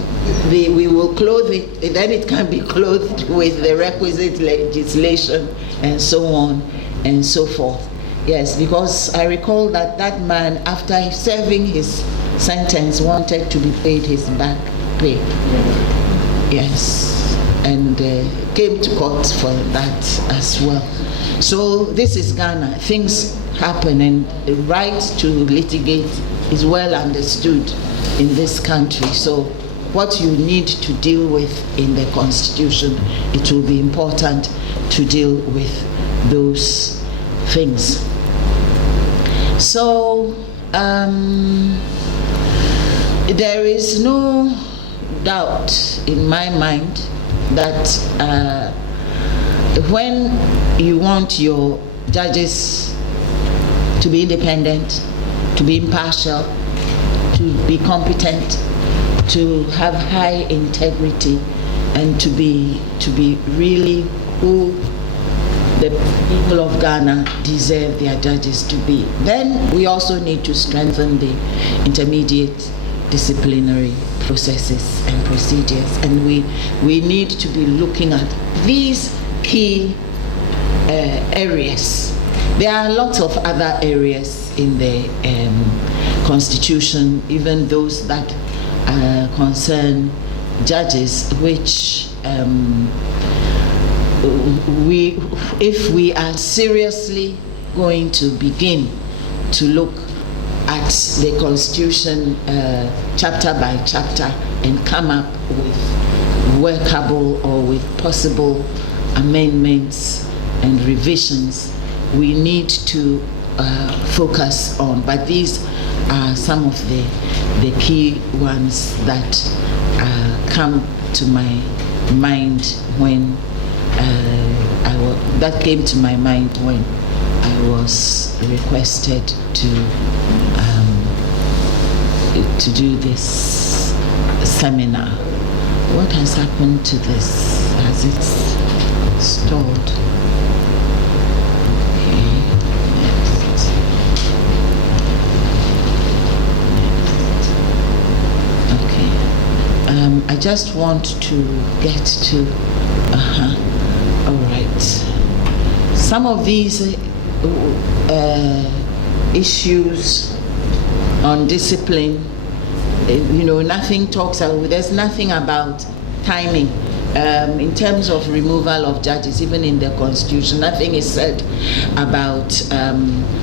we will clothe it, then it can be clothed with the requisite legislation and so on and so forth. Yes, because I recall that that man, after serving his sentence, wanted to be paid his back pay. Yes, and came to court for that as well. So this is Ghana. Things happen, and the right to litigate is well understood in this country. So what you need to deal with in the Constitution, it will be important to deal with those things. So there is no doubt in my mind that when you want your judges to be independent, to be impartial, to be competent, to have high integrity, and to be really who the people of Ghana deserve their judges to be, then we also need to strengthen the intermediate disciplinary processes and procedures. And we need to be looking at these key areas. There are lots of other areas in the Constitution, even those that concern judges, which if we are seriously going to begin to look at the Constitution chapter by chapter and come up with workable or with possible amendments and revisions, we need to focus on. But these are some of the key ones that come to my mind when that came to my mind when I was requested to do this seminar. What has happened to this? Has it stalled? I just want to get to, all right. Some of these issues on discipline, nothing talks about, there's nothing about timing. In terms of removal of judges, even in the Constitution, nothing is said about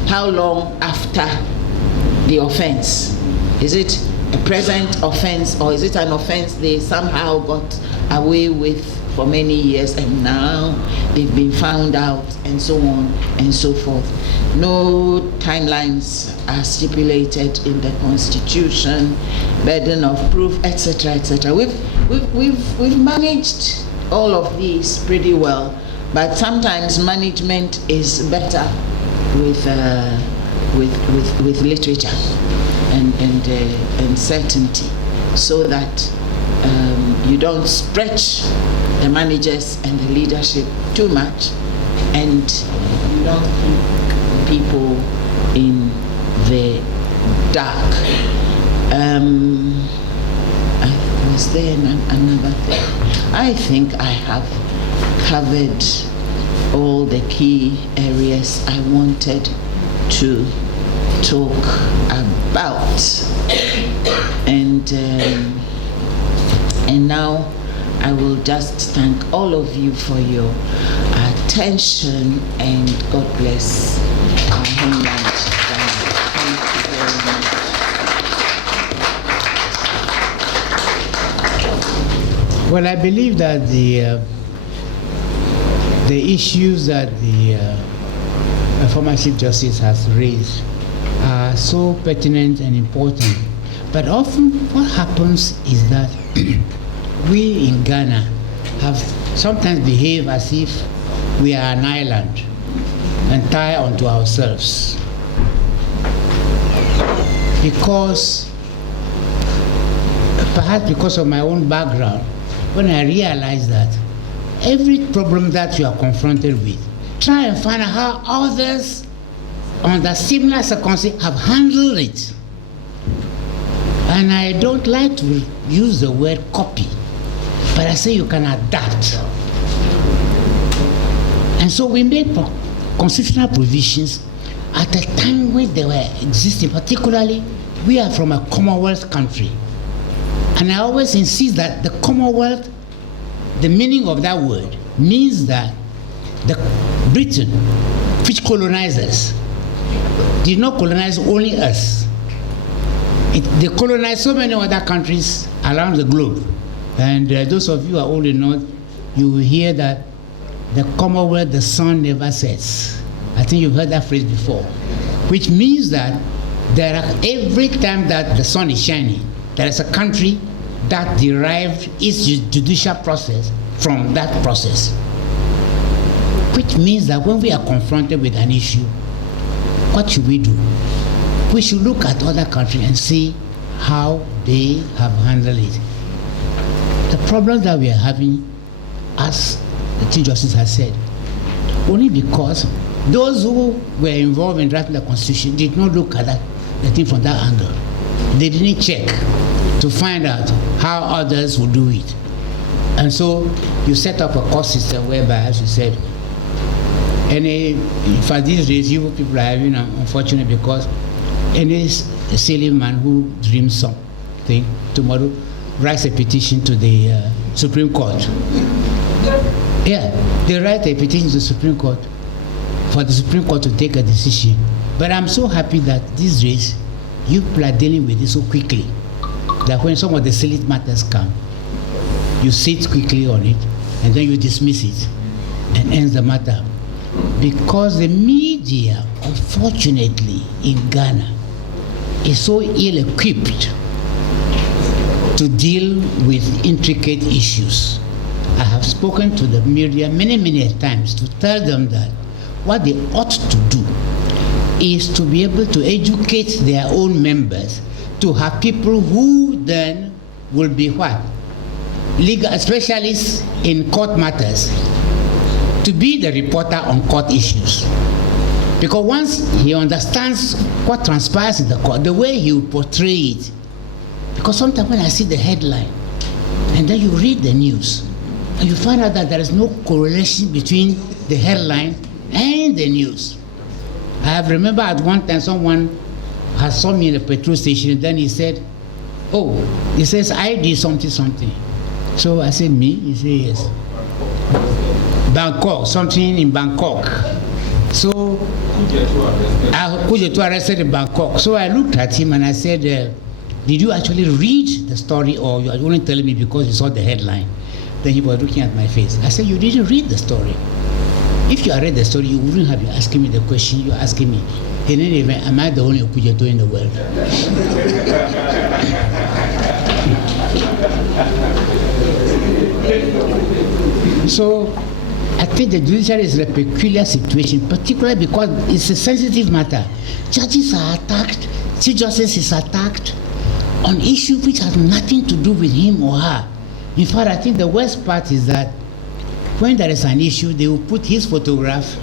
how long after the offense. Is it a present offense, or is it an offense they somehow got away with for many years and now they've been found out, and so on and so forth? No timelines are stipulated in the Constitution, burden of proof, etc., etc. We've managed all of these pretty well, but sometimes management is better with literature and certainty, so that you don't stretch the managers and the leadership too much, and you don't keep people in the dark. Was there another thing? I think I have covered all the key areas I wanted to talk about, and now I will just thank all of you for your attention, and God bless our homeland. Thank you very much. Well, I believe that the issues that the former Chief Justice has raised are so pertinent and important. But often what happens is that we in Ghana have sometimes behaved as if we are an island and tie onto ourselves. Because, perhaps because of my own background, when I realized that every problem that you are confronted with, try and find out how others under similar circumstances have handled it. And I don't like to use the word copy, but I say you can adapt. And so we made constitutional provisions at a time when they were existing. Particularly, we are from a Commonwealth country. And I always insist that the Commonwealth, the meaning of that word, means that the Britain, which colonized us, did not colonize only us. They colonized so many other countries around the globe. And those of you who are old enough, you will hear that the Commonwealth, the sun never sets. I think you've heard that phrase before. Which means that every time that the sun is shining, there is a country that derived its judicial process from that process. Which means that when we are confronted with an issue, what should we do? We should look at other countries and see how they have handled it. The problem that we are having, as the Chief Justice has said, only because those who were involved in drafting the Constitution did not look at the thing from that angle. They didn't check to find out how others will do it. And so you set up a court system whereby, as you said, for these days, you people are having unfortunate because any silly man who dreams something tomorrow writes a petition to the Supreme Court. Yeah, they write a petition to the Supreme Court for the Supreme Court to take a decision. But I'm so happy that these days you people are dealing with it so quickly that when some of the silly matters come, you sit quickly on it and then you dismiss it and end the matter. Because the media, unfortunately, in Ghana is so ill-equipped to deal with intricate issues. I have spoken to the media many times to tell them that what they ought to do is to be able to educate their own members, to have people who then will be what? Legal specialists in court matters, to be the reporter on court issues. Because once he understands what transpires in the court, the way he will portray it, because sometimes when I see the headline and then you read the news and you find out that there is no correlation between the headline and the news. I remember at one time someone has saw me in a petrol station and then he said, oh, he says I did something. So I said, me? He said, yes. Bangkok, something in Bangkok. So Kujetu arrested in Bangkok. So I looked at him and I said, did you actually read the story or you are only telling me because you saw the headline? Then he was looking at my face. I said, you didn't read the story. If you had read the story, you wouldn't have been asking me the question you're asking me. In any event, am I the only Kujetu in the world? So I think the judiciary is in a peculiar situation, particularly because it's a sensitive matter. Judges are attacked, Chief Justice is attacked on issues which have nothing to do with him or her. In fact, I think the worst part is that when there is an issue, they will put his photograph.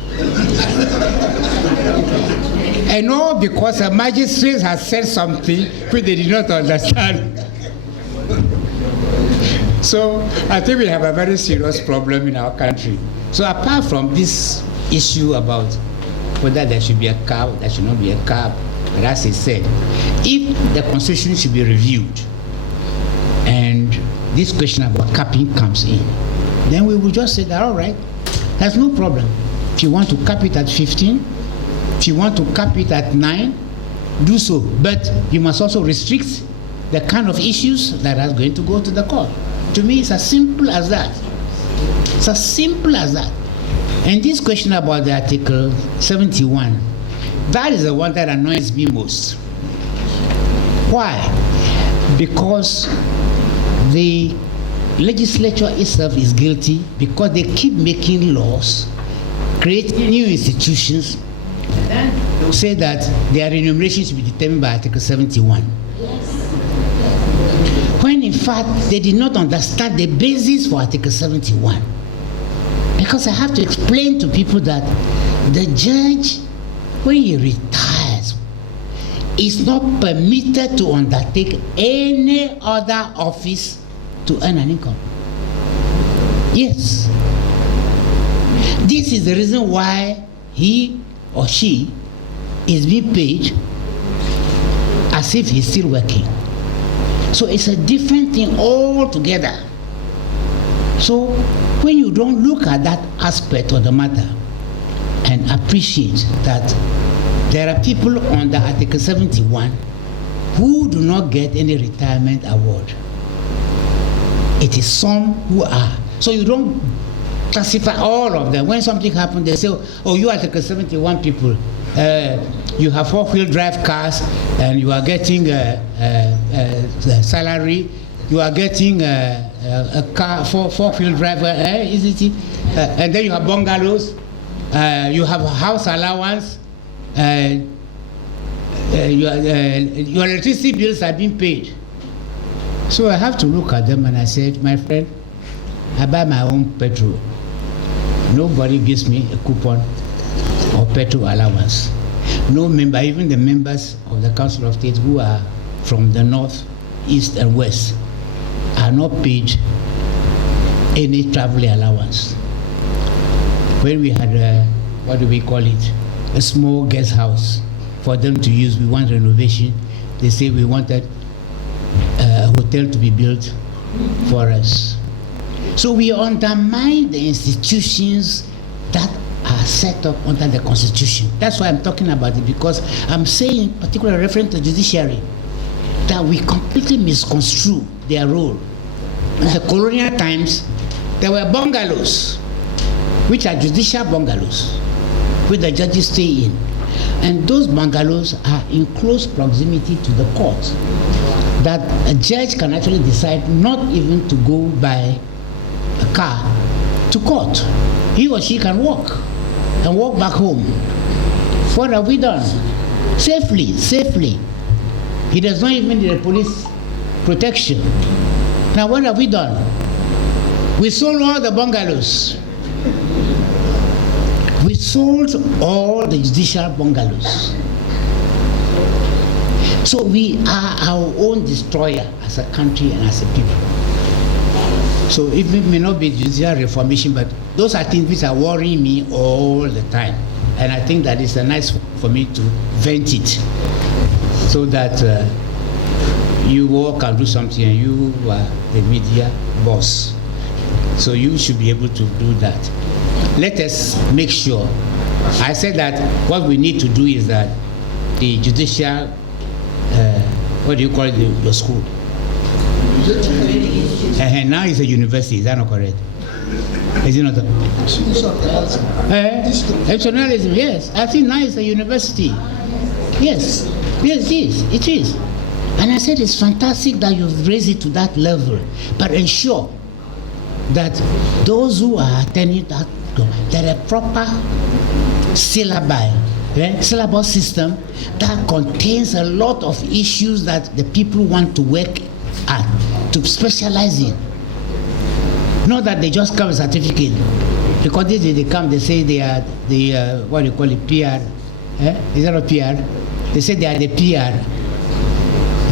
And all because a magistrate has said something which they did not understand. So I think we have a very serious problem in our country. So apart from this issue about whether there should be a cap, there should not be a cap, but as I said, if the Constitution should be reviewed and this question about capping comes in, then we will just say that, all right, there's no problem. If you want to cap it at 15, if you want to cap it at 9, do so. But you must also restrict the kind of issues that are going to go to the court. To me, it's as simple as that. It's as simple as that. And this question about the Article 71, that is the one that annoys me most. Why? Because the legislature itself is guilty because they keep making laws, creating new institutions, and then they'll say that their remuneration should be determined by Article 71. When in fact they did not understand the basis for Article 71. Because I have to explain to people that the judge, when he retires, is not permitted to undertake any other office to earn an income. Yes. This is the reason why he or she is being paid as if he's still working. So it's a different thing altogether. So when you don't look at that aspect of the matter and appreciate that there are people under Article 71 who do not get any retirement award, it is some who are. So you don't classify all of them. When something happens, they say, oh, you Article 71 people, you have 4-wheel drive cars and you are getting a salary, you are getting a car, 4-wheel driver, isn't it? And then you have bungalows, you have a house allowance, your electricity bills are being paid. So I have to look at them and I said, my friend, I buy my own petrol. Nobody gives me a coupon or petrol allowance. No member, even the members of the Council of State who are from the north east and west are not paid any traveling allowance. When we had what do we call it, a small guest house for them to use, we want renovation, they say we wanted a hotel to be built for us. So we undermine the institutions that are set up under the Constitution. That's why I'm talking about it, because I'm saying, particularly referring to the judiciary, that we completely misconstrue their role. In the colonial times, there were bungalows, which are judicial bungalows, where the judges stay in. And those bungalows are in close proximity to the court, that a judge can actually decide not even to go by a car to court. He or she can walk and walk back home. What have we done? Safely. He does not even need a police protection. Now what have we done? We sold all the bungalows. We sold all the judicial bungalows. So we are our own destroyer as a country and as a people. So it may not be judicial reformation, but those are things which are worrying me all the time. And I think that it's nice for me to vent it, so that you all can do something, and you are the media boss. So you should be able to do that. Let us make sure. I said that what we need to do is that the judicial, what do you call it, your school? Now it's a university, is that not correct? Is it not? Journalism, yes. I think now it's a university. Yes, it is. And I said it's fantastic that you've raised it to that level, but ensure that those who are attending that, there are proper syllabus system that contains a lot of issues that the people want to work at, to specialize in. Not that they just come with a certificate, because they come, they say they are the what do you call it, PR? Is that a PR? They say they are the PR,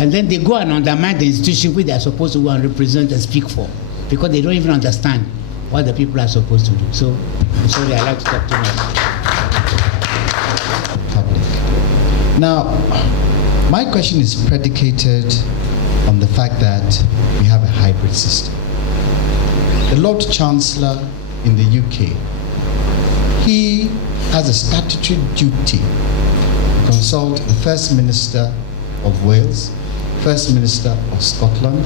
and then they go and undermine the institution which they are supposed to go and represent and speak for, because they don't even understand what the people are supposed to do. So I'm sorry, I like to talk too much. Public. Now, my question is predicated on the fact that we have a hybrid system. The Lord Chancellor in the UK, he has a statutory duty to consult the First Minister of Wales, First Minister of Scotland,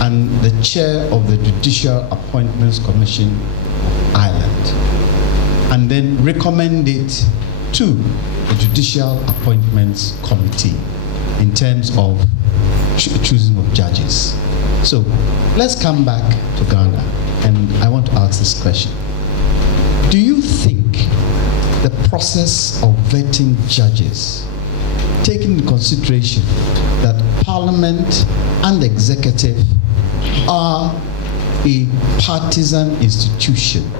and the chair of the Judicial Appointments Commission of Ireland, and then recommend it to the Judicial Appointments Committee in terms of choosing of judges. So let's come back to Ghana, and I want to ask this question. Do you think the process of vetting judges, taking into consideration that Parliament and the Executive are a partisan institution,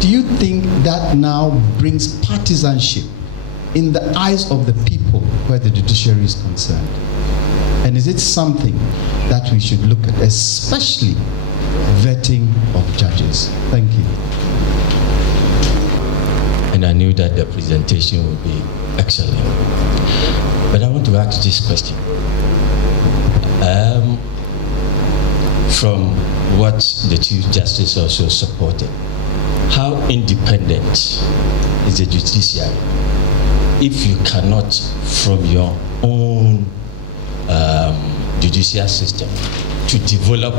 do you think that now brings partisanship in the eyes of the people where the judiciary is concerned? And is it something that we should look at, especially vetting of judges? Thank you. And I knew that the presentation would be excellent. But I want to ask this question. From what the Chief Justice also supported, how independent is the judiciary if you cannot, from your own judicial system, to develop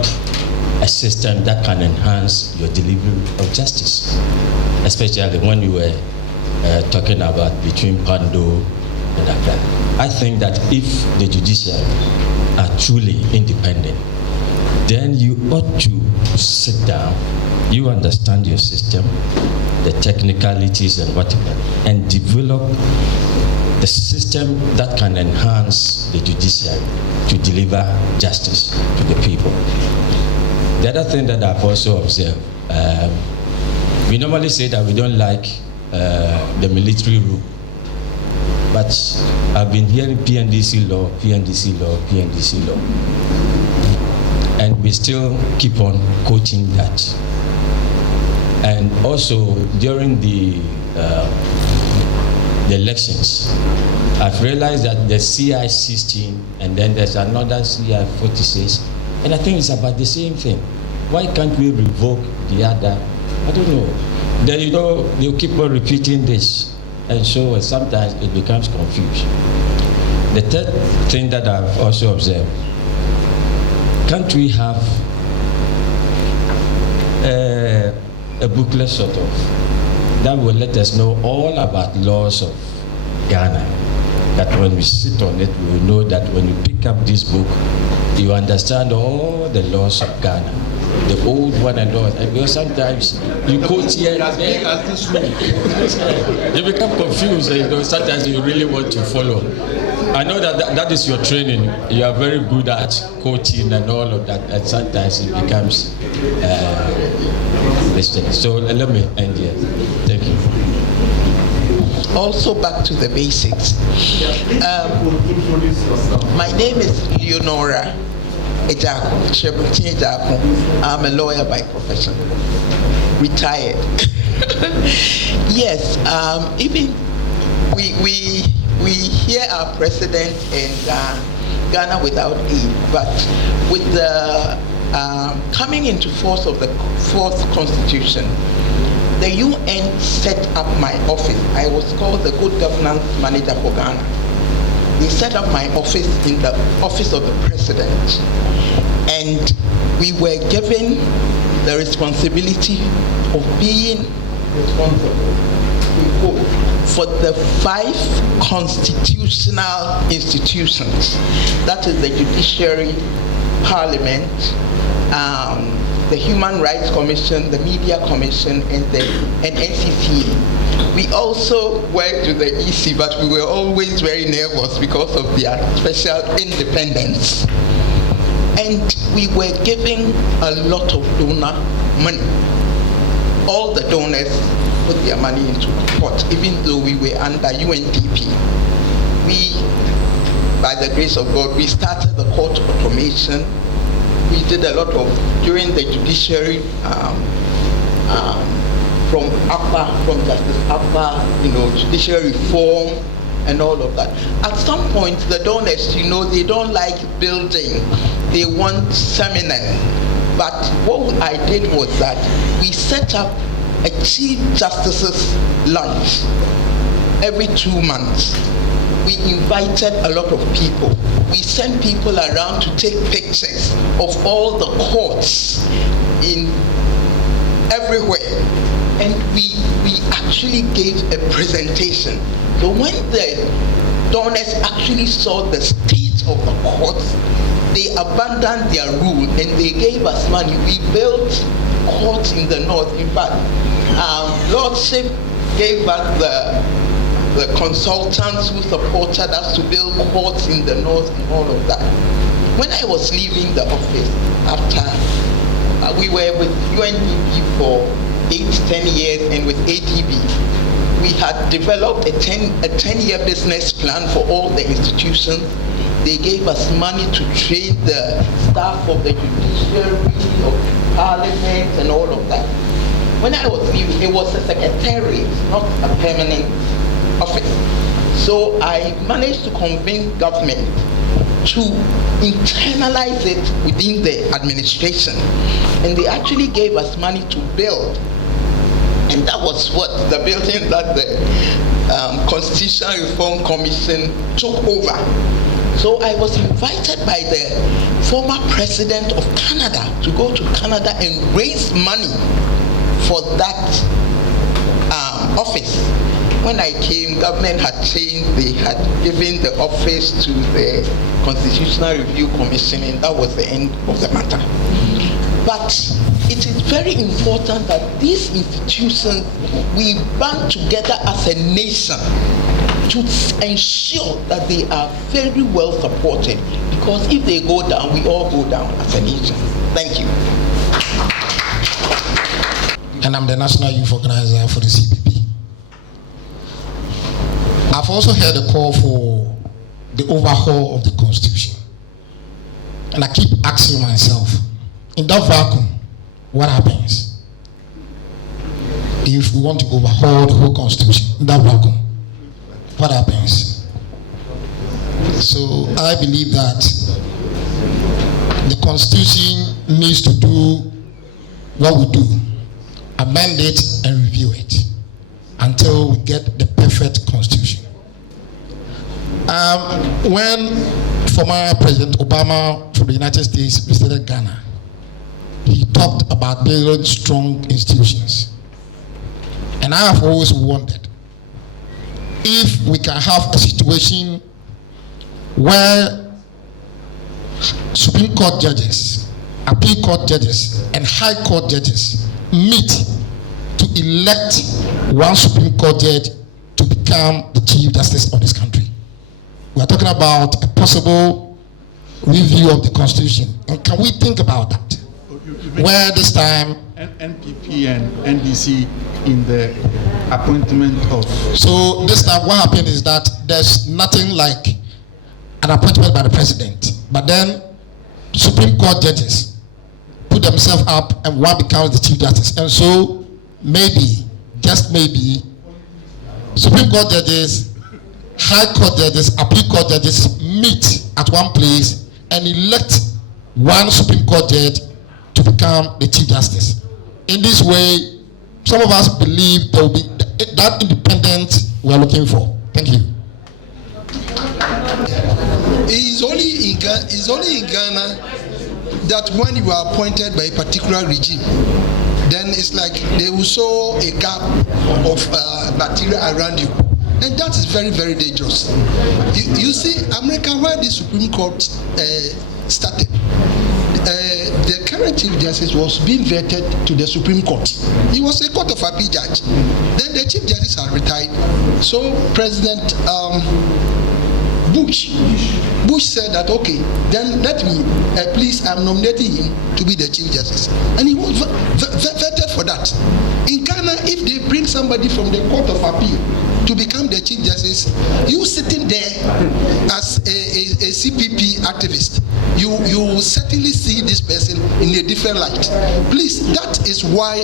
a system that can enhance your delivery of justice, especially when you were talking about between Pando and Accra? I think that if the judiciary are truly independent, then you ought to sit down, you understand your system, the technicalities and whatever, and develop the system that can enhance the judiciary to deliver justice to the people. The other thing that I've also observed, we normally say that we don't like the military rule, but I've been hearing PNDC law, PNDC law, PNDC law. and we still keep on quoting that. And also during the elections, I've realized that the CI 16 and then there's another CI 46, and I think it's about the same thing. Why can't we revoke the other? I don't know. Then they'll keep on repeating this, and so sometimes it becomes confused. The third thing that I've also observed, can't we have a booklet sort of that will let us know all about laws of Ghana, that when we sit on it, we will know that when you pick up this book, you understand all the laws of Ghana, the old one and all. And because sometimes you quote here and there, you become confused, and sometimes you really want to follow. I know that is your training. You are very good at quoting and all of that, and sometimes it becomes mistake. So let me end here. Thank you. Also back to the basics. My name is Leonora Ejaku. I'm a lawyer by profession, retired. Yes, even we hear our president in Ghana without aid, but with the coming into force of the 4th Constitution, the UN set up my office. I was called the Good Governance Manager for Ghana. They set up my office in the office of the president, and we were given the responsibility of being responsible for the 5 constitutional institutions. That is the Judiciary, Parliament, the Human Rights Commission, the Media Commission, and NCCA. We also worked with the EC, but we were always very nervous because of their special independence. And we were giving a lot of donor money. All the donors put their money into the pot, even though we were under UNDP. We, by the grace of God, we started the court automation. We did a lot of, during the judiciary, from Justice Upper, judiciary reform and all of that. At some point, the donors, they don't like building. They want seminar. But what I did was that we set up a Chief Justice's lunch every 2 months. We invited a lot of people. We sent people around to take pictures of all the courts in everywhere. And we actually gave a presentation. So when the donors actually saw the state of the courts, they abandoned their rule and they gave us money. We built courts in the north. In fact, Lordship gave us the consultants who supported us to build courts in the north and all of that. When I was leaving the office after we were with UNDP for 8-10 years, and with ADB, we had developed a 10-year business plan for all the institutions. They gave us money to train the staff of the judiciary, of parliament, and all of that. When I was leaving, it was a secretariat, not a permanent office. So I managed to convince government to internalize it within the administration. And they actually gave us money to build. And that was what the building that the Constitutional Reform Commission took over. So I was invited by the former president of Canada to go to Canada and raise money for that office. When I came, government had changed. They had given the office to the Constitutional Review Commission, and that was the end of the matter. But it is very important that these institutions, we band together as a nation to ensure that they are very well supported, because if they go down, we all go down as a nation. Thank you. And I'm the National Youth Organizer for the CPP. I've also heard a call for the overhaul of the Constitution. And I keep asking myself, in that vacuum, what happens? If we want to overhaul the whole Constitution, in that vacuum, what happens? So I believe that the Constitution needs to do what we do, amend it and review it until we get the perfect Constitution. When former President Obama from the United States visited Ghana, he talked about building strong institutions. And I have always wondered if we can have a situation where Supreme Court judges, Appeal Court judges, and High Court judges meet to elect one Supreme Court judge to become the Chief Justice of this country. We are talking about a possible review of the Constitution. And can we think about that? Where this time NPP and NDC in the appointment of. So this time what happened is that there's nothing like an appointment by the president, but then Supreme Court judges put themselves up and one becomes the Chief Justice. And so maybe, just maybe, Supreme Court judges, High Court judges, Appeal Court judges meet at one place and elect one Supreme Court judge to become the Chief Justice. In this way, some of us believe there will be that independence we are looking for. Thank you. It's only in Ghana that when you are appointed by a particular regime, then it's like they will sow a gap of material around you. And that is very, very dangerous. You see, America, where the Supreme Court started, the current Chief Justice was being vetted to the Supreme Court. He was a Court of Appeal judge. Then the Chief Justice had retired. So President Bush said that, okay, then let me, please, I'm nominating him to be the Chief Justice. And he was vetted for that. In Ghana, if they bring somebody from the Court of Appeal to become the Chief Justice, you sitting there as a CPP activist, you will certainly see this person in a different light. Please, that is why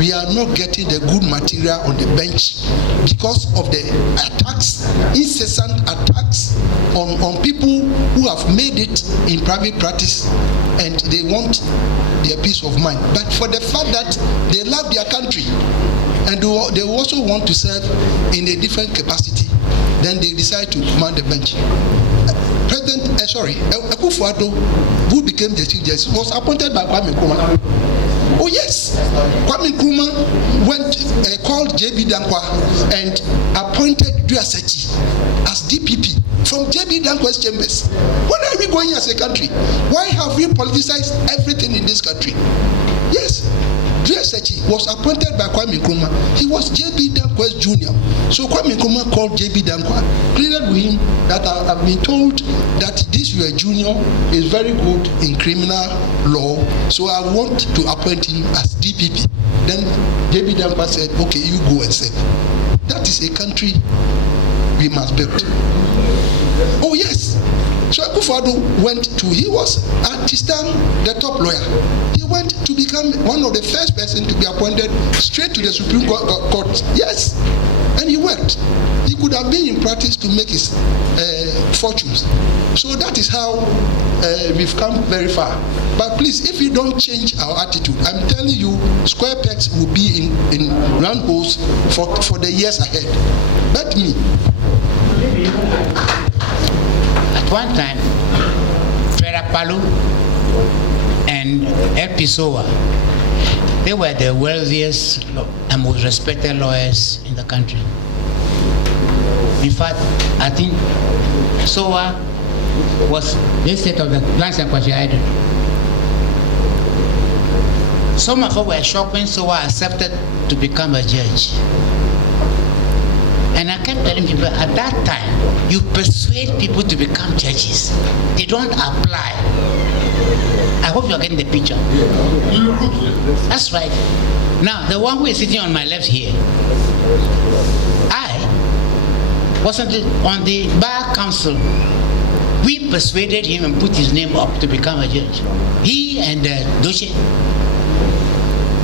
we are not getting the good material on the bench, because of the attacks, incessant attacks on people who have made it in private practice and they want their peace of mind. But for the fact that they love their country and they also want to serve in a different capacity, then they decide to command the bench. President, Akufo-Addo, who became the Chief Justice, was appointed by Kwame Nkrumah. Oh yes, Kwame Nkrumah called J.B. Dankwa and appointed Duasechi as DPP from J.B. Dankwa's chambers. Where are we going as a country? Why have we politicized everything in this country? Yes, Duasechi was appointed by Kwame Nkrumah. He was J.B. Dankwa's junior. So Kwame Nkrumah called J.B. Dankwa, pleaded with him that I've been told that this your junior is very good in criminal law, so I want to appoint him as DPP. Then J.B. Dankwa said, okay, you go and serve. That is a country we must build. Oh yes. So Akufo-Addo he was at his time the top lawyer. He went to become one of the first person to be appointed straight to the Supreme Court. Yes, and he worked. He could have been in practice to make his fortunes. So that is how we've come very far. But please, if we don't change our attitude, I'm telling you, square pegs will be in round holes for the years ahead. Bet me. At one time, Freda Palu and Episoa, they were the wealthiest and most respected lawyers in the country. In fact, I think Soa was the state of the Lance and Kwashi Island. Some of us were shocked when Soa accepted to become a judge. And I kept telling people, at that time, you persuade people to become judges. They don't apply. I hope you're getting the picture. That's right. Now, the one who is sitting on my left here, I was on the Bar Council We persuaded him and put his name up to become a judge. He and Doche.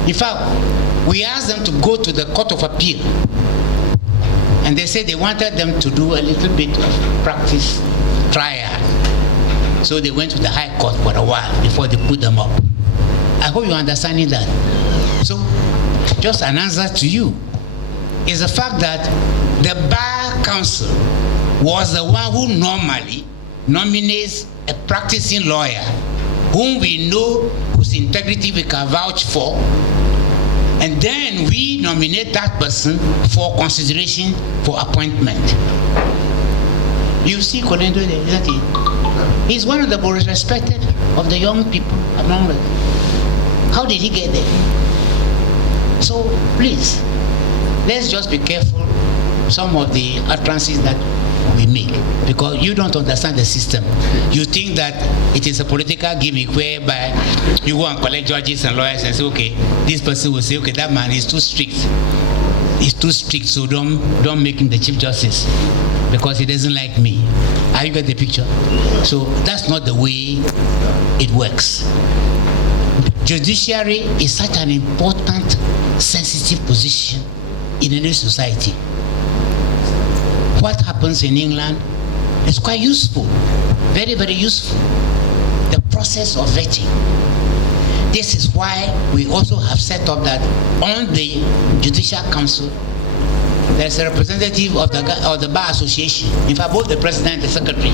In fact, we asked them to go to the Court of Appeal. And they said they wanted them to do a little bit of practice trial. So they went to the High Court for a while before they put them up. I hope you're understanding that. So, just an answer to you is the fact that the Bar Council was the one who normally nominates a practicing lawyer whom we know, whose integrity we can vouch for, and then we nominate that person for consideration for appointment. You see Kolendo there, isn't he? He's one of the most respected of the young people among us. How did he get there? So please, let's just be careful some of the utterances that we make, because you don't understand the system. You think that it is a political gimmick whereby you go and collect judges and lawyers and say, okay, this person will say, okay, that man is too strict. He's too strict, so don't make him the Chief Justice because he doesn't like me. Have you got the picture? So that's not the way it works. Judiciary is such an important, sensitive position in any society. What happens in England is quite useful, very, very useful. The process of vetting. This is why we also have set up that on the Judicial Council, there's a representative of the Bar Association. In fact, both the President and the Secretary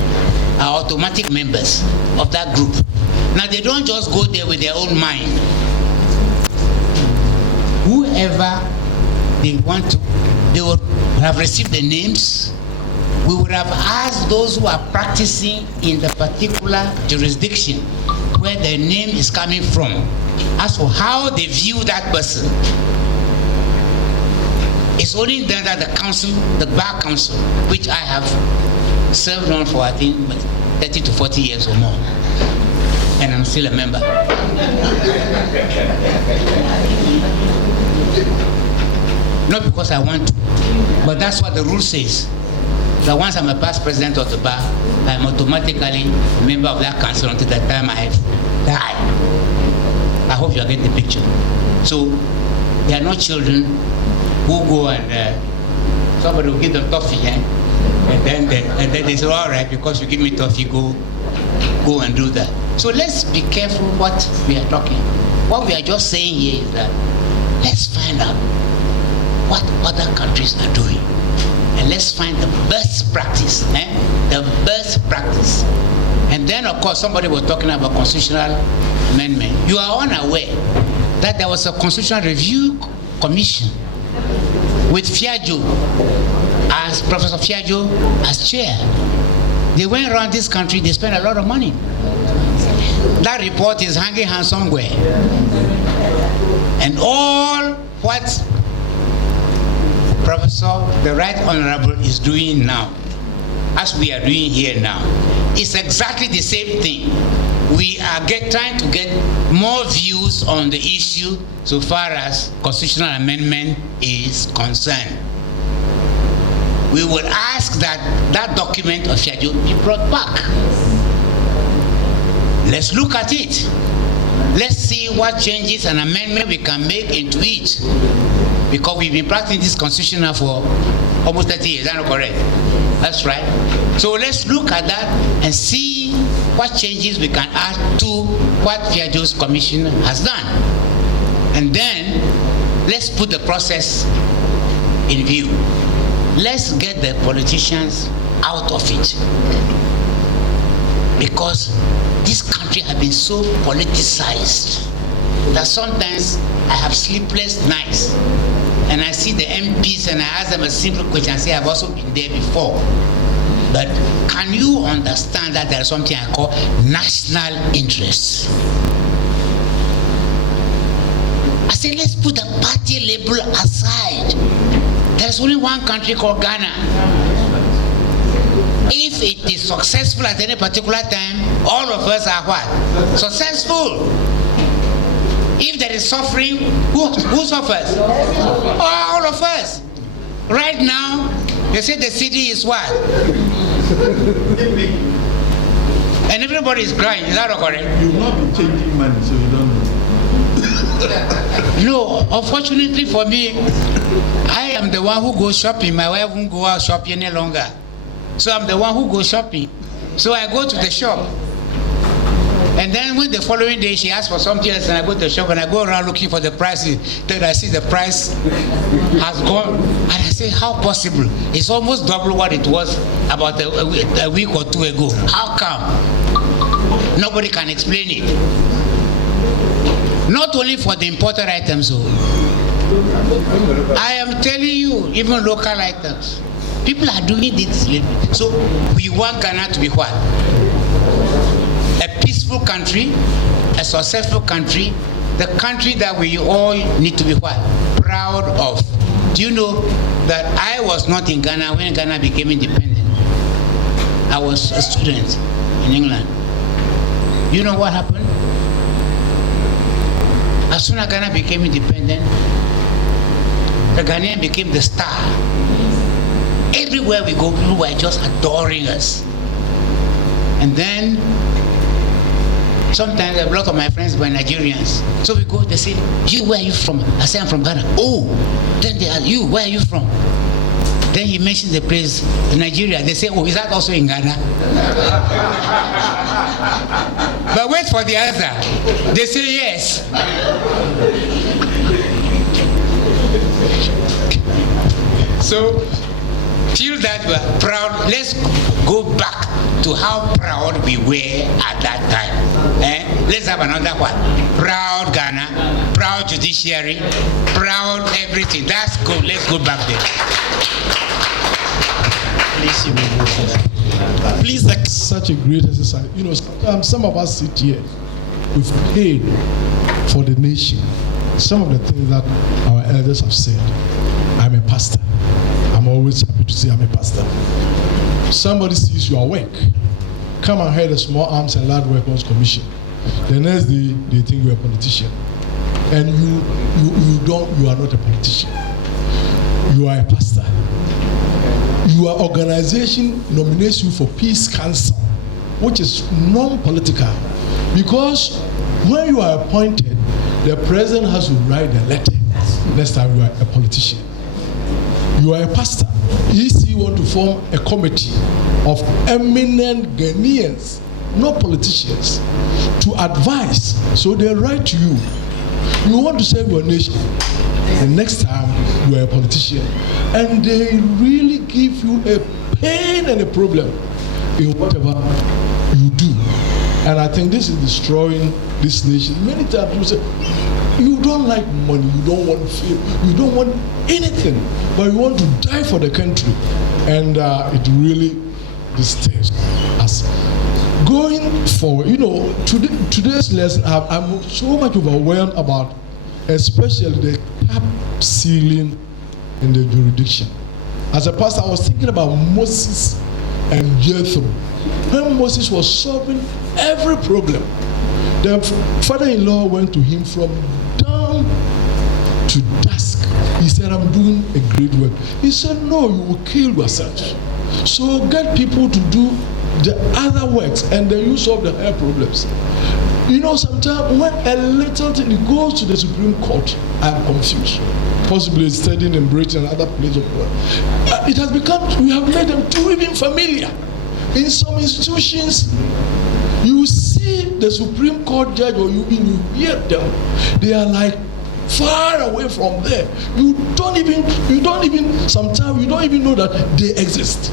are automatic members of that group. Now, they don't just go there with their own mind. Whoever they want to, they will have received the names. We would have asked those who are practicing in the particular jurisdiction where their name is coming from, as for how they view that person. It's only then that the council, the Bar Council, which I have served on for I think 30 to 40 years or more, and I'm still a member. Not because I want to, but that's what the rule says. That once I'm a past president of the bar, I'm automatically a member of that council until the time I die. I hope you get the picture. So they are not children who go and somebody will give them toffee, and then they say, all right, because you give me toffee, go and do that. So let's be careful what we are talking. What we are just saying here is that let's find out what other countries are doing. And let's find the best practice, the best practice. And then, of course, somebody was talking about constitutional amendment. You are unaware that there was a constitutional review commission with Fiajo, as Professor Fiajo as chair. They went around this country, they spent a lot of money. That report is hanging around somewhere. And all what Professor, the Right Honorable, is doing now, as we are doing here now, it's exactly the same thing. We are trying to get more views on the issue so far as constitutional amendment is concerned. We would ask that that document of schedule be brought back. Let's look at it. Let's see what changes and amendment we can make into it. Because we've been practicing this constitution now for almost 30 years, is that not correct? That's right. So let's look at that and see what changes we can add to what Fiajo's commission has done. And then let's put the process in view. Let's get the politicians out of it. Because this country has been so politicized that sometimes I have sleepless nights and I see the MPs and I ask them a simple question and say, I've also been there before. But can you understand that there is something I call national interest? I say, let's put the party label aside. There's only one country called Ghana. If it is successful at any particular time, all of us are what? Successful. If there is suffering, who suffers? All of us. Right now, they say the city is what? And everybody is crying. Is that correct? You will not be changing money, so you don't know. No, unfortunately for me, I am the one who goes shopping. My wife won't go out shopping any longer. So I'm the one who goes shopping. So I go to the shop. And then when the following day she asks for something else, and I go to the shop and I go around looking for the prices, then I see the price has gone. And I say, how possible? It's almost double what it was about a week or two ago. How come? Nobody can explain it. Not only for the imported items, I am telling you, even local items. People are doing this. So we want Ghana to be what? A peaceful country, a successful country, the country that we all need to be what? Proud of. Do you know that I was not in Ghana when Ghana became independent? I was a student in England. You know what happened? As soon as Ghana became independent, the Ghanaian became the star. Everywhere we go, people were just adoring us. And then, sometimes a lot of my friends were Nigerians. So we go, they say, you, where are you from? I say, I'm from Ghana. Oh, then they ask, you, where are you from? Then he mentions the place, Nigeria. They say, oh, is that also in Ghana? But wait for the answer. They say yes. So, feel that we are proud. Let's go back to how proud we were at that time. Let's have another one. Proud Ghana, proud judiciary, proud everything. That's good. Let's go back there. Please, that's such a great exercise. You know, some of us sit here, we've paid for the nation. Some of the things that our elders have said. I'm a pastor. I'm always happy to say I'm a pastor. Somebody sees your work, come and head a Small Arms and Large Weapons Commission. The next day, they think you're a politician. And you are not a politician. You are a pastor. Your organization nominates you for Peace Council, which is non-political. Because when you are appointed, the president has to write a letter next time you are a politician. You are a pastor. EC want to form a committee of eminent Ghanaians, not politicians, to advise. So they write to you. You want to serve your nation. The next time you are a politician, and they really give you a pain and a problem in whatever you do. And I think this is destroying this nation. Many times people say, you don't like money, you don't want fame, you don't want anything, but you want to die for the country. And it really disturbs us. Going forward, you know, today's lesson, I'm so much overwhelmed about, especially the cap ceiling in the jurisdiction. As a pastor, I was thinking about Moses and Jethro. When Moses was solving every problem, the father-in-law went to him from dawn to dusk. He said, I'm doing a great work. He said, no, you will kill yourself. So get people to do the other works, and then you solve the higher problems. You know, sometimes when a little thing goes to the Supreme Court, I'm confused. Possibly studying in Britain and other places of the world. It has become, we have made them too even familiar. In some institutions, you see the Supreme Court judge, or you hear them, they are like far away from there. Sometimes you don't even know that they exist.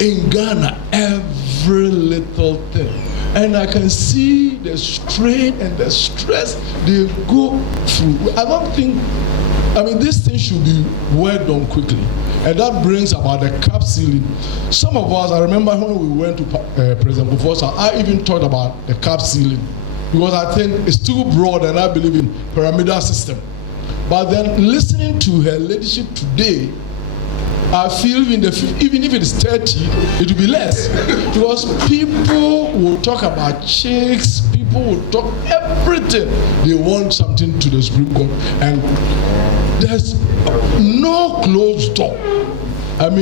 In Ghana, every little thing. And I can see the strain and the stress they go through. This thing should be worked on quickly. And that brings about the cap ceiling. Some of us, I remember when we went to President Bufosa, I even talked about the cap ceiling. Because I think it's too broad, and I believe in pyramidal system. But then listening to her leadership today, I feel even if it is 30, it will be less. Because people will talk about checks, people will talk everything. They want something to the Supreme Court. And there's no closed door.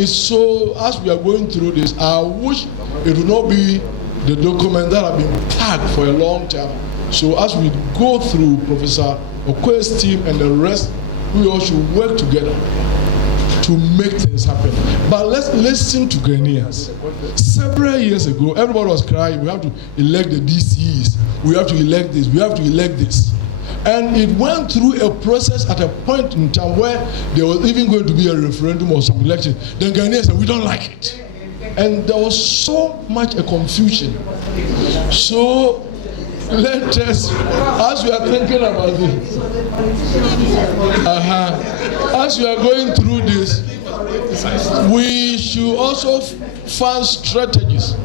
So as we are going through this, I wish it would not be the documents that have been packed for a long time. So as we go through Professor OQUAYE's team and the rest, we all should work together to make things happen. But let's listen to Ghanaians. Several years ago, everybody was crying, we have to elect the DCs, we have to elect this, we have to elect this. And it went through a process at a point in time where there was even going to be a referendum or some election. Then Ghanaians said, we don't like it. And there was so much a confusion. So let us, as we are thinking about this, as we are going through this, we should also find strategies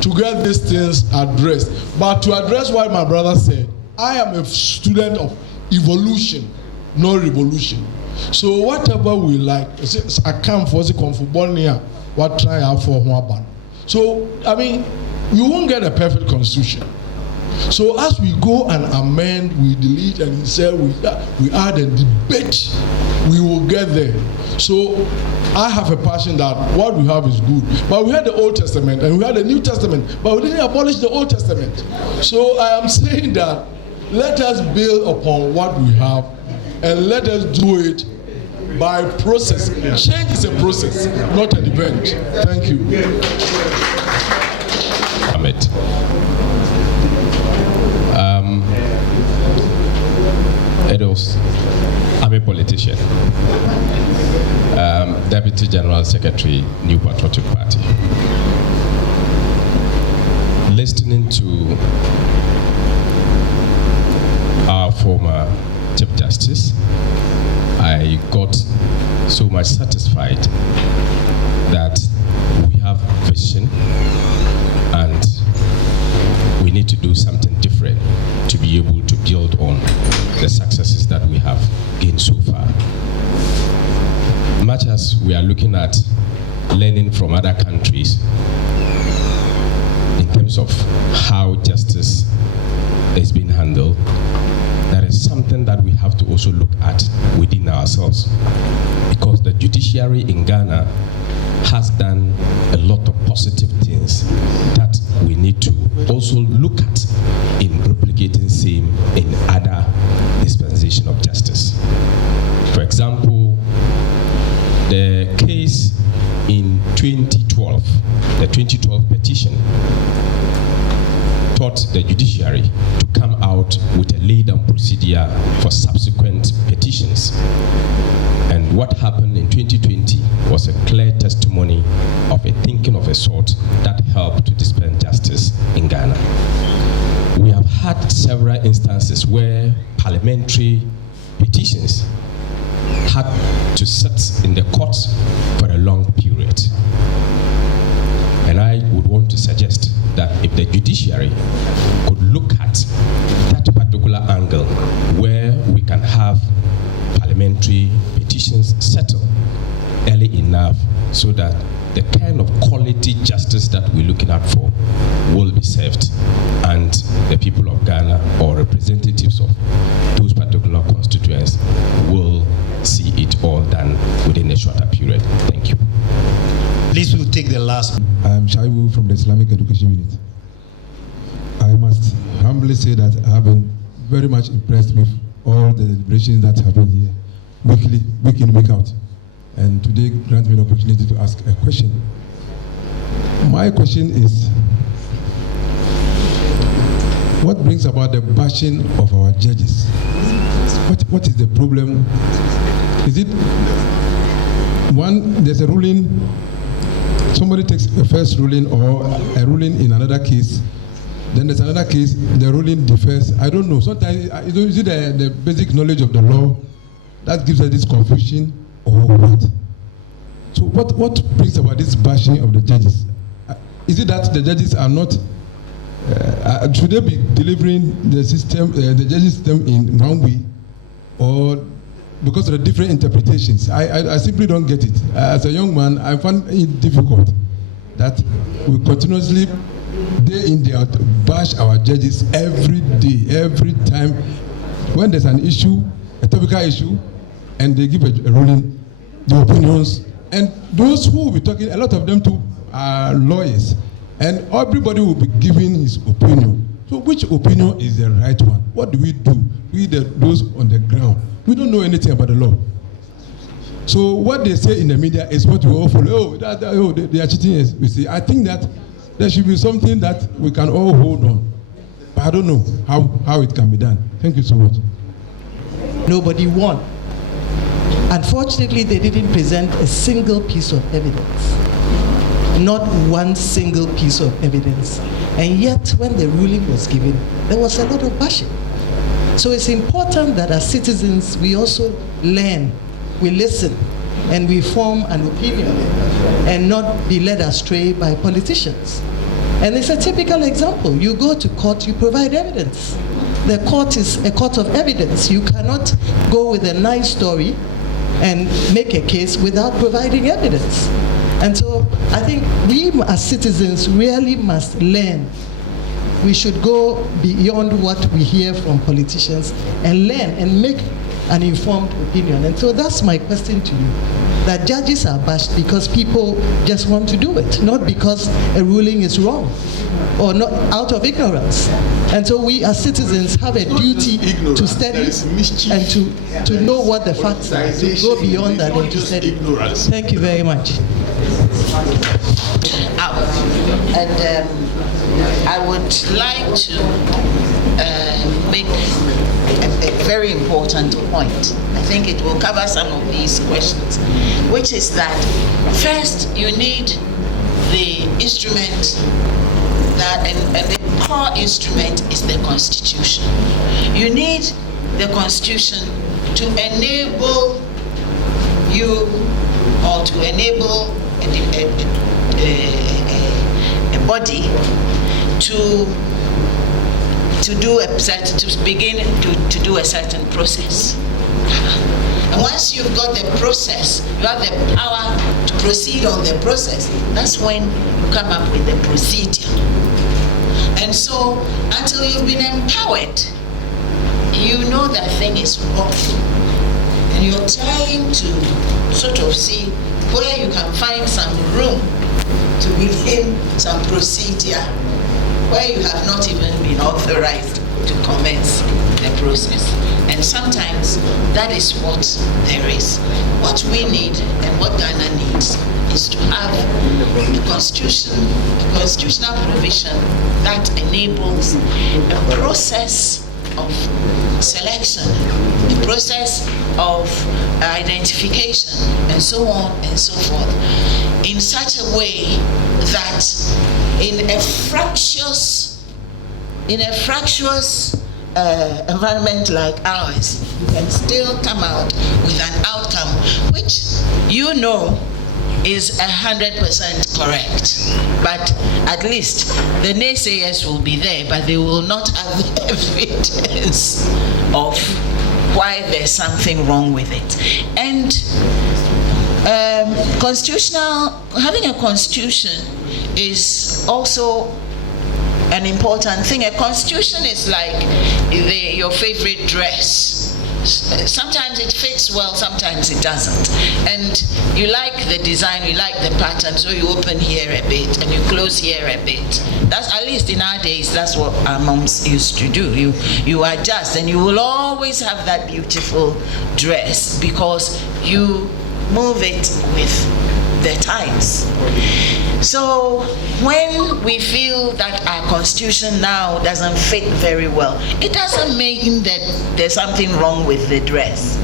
to get these things addressed. But to address what my brother said, I am a student of evolution, not revolution. So whatever we like, I come for the confubonia, what try out for one. So I mean, you won't get a perfect constitution. So as we go and amend, we delete and insert, we add and debate, we will get there. So I have a passion that what we have is good. But we had the Old Testament and we had the New Testament, but we didn't abolish the Old Testament. So I am saying that let us build upon what we have and let us do it by process. Change is a process, not an event. Thank you. Ahmed. I'm a politician, Deputy General Secretary, New Patriotic Party. Listening to our former Chief Justice, I got so much satisfied that we have vision and we need to do something different to be able to build on the successes that we have gained so far. Much as we are looking at learning from other countries in terms of how justice is being handled, that is something that we have to also look at within ourselves, because the judiciary in Ghana has done a lot of positive things that we need to also look at in replicating same in other dispensation of justice. For example, the case in 2012, the 2012 petition taught the judiciary to come out with a laid-down procedure for subsequent petitions. And what happened in 2020 was a clear testimony of a thinking of a sort that helped to dispense justice in Ghana. We have had several instances where parliamentary petitions had to sit in the courts for a long period. And I would want to suggest that if the judiciary could look at that particular angle where we can have parliamentary petitions settled early enough so that the kind of quality justice that we're looking out for will be served and the people of Ghana or representatives of those particular constituents will see it all done within a shorter period. Thank you. Please, we'll take the last. I am Shaibu from the Islamic Education Unit. I must humbly say that I have been very much impressed with all the deliberations that happen here, weekly, week in, week out. And today grant me an opportunity to ask a question. My question is, what brings about the bashing of our judges? What is the problem? Is it one, there's a ruling, somebody takes a first ruling or a ruling in another case, then there's another case, the ruling differs. I don't know. Sometimes, is it the basic knowledge of the law that gives us this confusion or what? So what brings about this bashing of the judges? Is it that the judges are not, should they be delivering the system, the judges system in one way, or because of the different interpretations? I simply don't get it. As a young man, I find it difficult that we continuously, day in, day out, bash our judges every day, every time. When there's an issue, a topical issue, and they give a ruling, the opinions, and those who will be talking, a lot of them too are lawyers. And everybody will be giving his opinion. So which opinion is the right one? What do? Those on the ground. We don't know anything about the law. So what they say in the media is what we all follow. They are cheating us. We see. I think that there should be something that we can all hold on. But I don't know how it can be done. Thank you so much. Nobody won. Unfortunately, they didn't present a single piece of evidence. Not one single piece of evidence. And yet, when the ruling was given, there was a lot of bashing. So it's important that as citizens, we also learn, we listen, and we form an opinion, and not be led astray by politicians. And it's a typical example. You go to court, you provide evidence. The court is a court of evidence. You cannot go with a nice story and make a case without providing evidence. And so I think we as citizens really must learn. We should go beyond what we hear from politicians and learn and make an informed opinion. And so that's my question to you, that judges are bashed because people just want to do it, not because a ruling is wrong or not out of ignorance. And so we as citizens have a duty to study and to know what the facts are, to go beyond that and to study. Thank you very much. I would like to make a very important point. I think it will cover some of these questions, which is that first you need the instrument that, and the core instrument is the Constitution. You need the Constitution to enable you, or to enable a body to begin to do a certain process. And once you've got the process, you have the power to proceed on the process. That's when you come up with the procedure. And so, until you've been empowered, you know that thing is wrong. And you're trying to sort of see where you can find some room to begin some procedure where you have not even been authorized to commence the process. And sometimes that is what there is. What we need and what Ghana needs is to have a constitutional provision that enables a process of selection, a process of identification, and so on and so forth, in such a way that in a fractious environment like ours, you can still come out with an outcome which you know is 100% correct. But at least the naysayers will be there, but they will not have evidence of why there's something wrong with it. And having a constitution is also an important thing. A constitution is like your favorite dress. Sometimes it fits well, sometimes it doesn't. And you like the design, you like the pattern, so you open here a bit and you close here a bit. That's, at least in our days, that's what our moms used to do. You adjust, and you will always have that beautiful dress because you move it with the times. So when we feel that our constitution now doesn't fit very well, it doesn't mean that there's something wrong with the dress.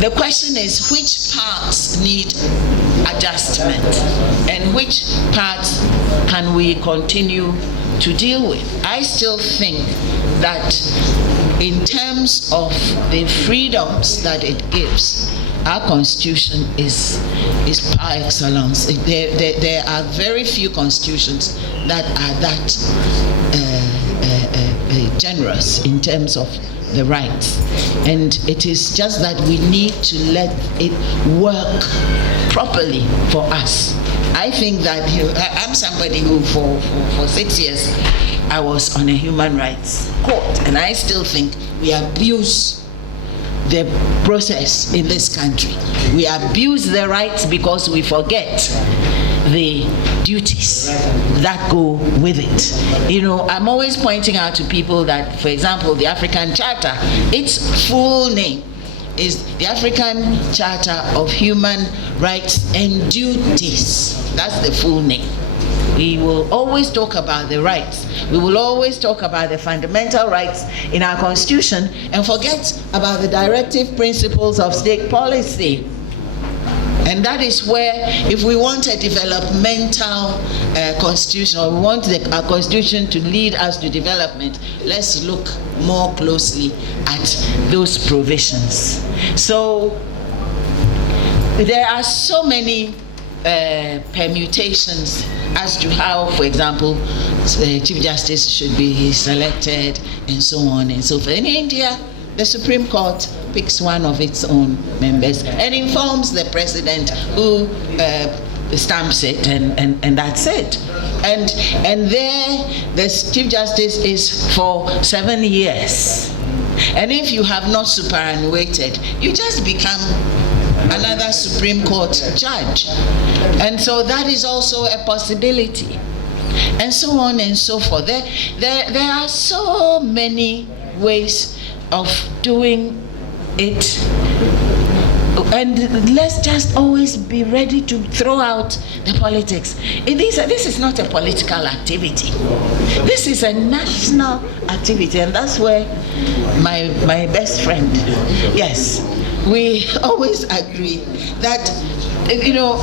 The question is which parts need adjustment and which parts can we continue to deal with. I still think that in terms of the freedoms that it gives, our constitution is par excellence. There are very few constitutions that are that generous in terms of the rights. And it is just that we need to let it work properly for us. I think that I'm somebody who for 6 years I was on a human rights court, and I still think we abuse the process in this country. We abuse the rights because we forget the duties that go with it. You know, I'm always pointing out to people that, for example, the African Charter, its full name is the African Charter of Human Rights and Duties. That's the full name. We will always talk about the rights. We will always talk about the fundamental rights in our Constitution and forget about the directive principles of state policy. And that is where, if we want a developmental constitution, or we want our constitution to lead us to development, let's look more closely at those provisions. So there are so many permutations as to how, for example, Chief Justice should be selected and so on and so forth. In India, the Supreme Court picks one of its own members and informs the president, who stamps it, and that's it. And there, the Chief Justice is for 7 years. And if you have not superannuated, you just become another Supreme Court judge. And so that is also a possibility. And so on and so forth. There are so many ways of doing it, and let's just always be ready to throw out the politics. This is not a political activity. This is a national activity, and that's where my best friend, yes, we always agree that, you know,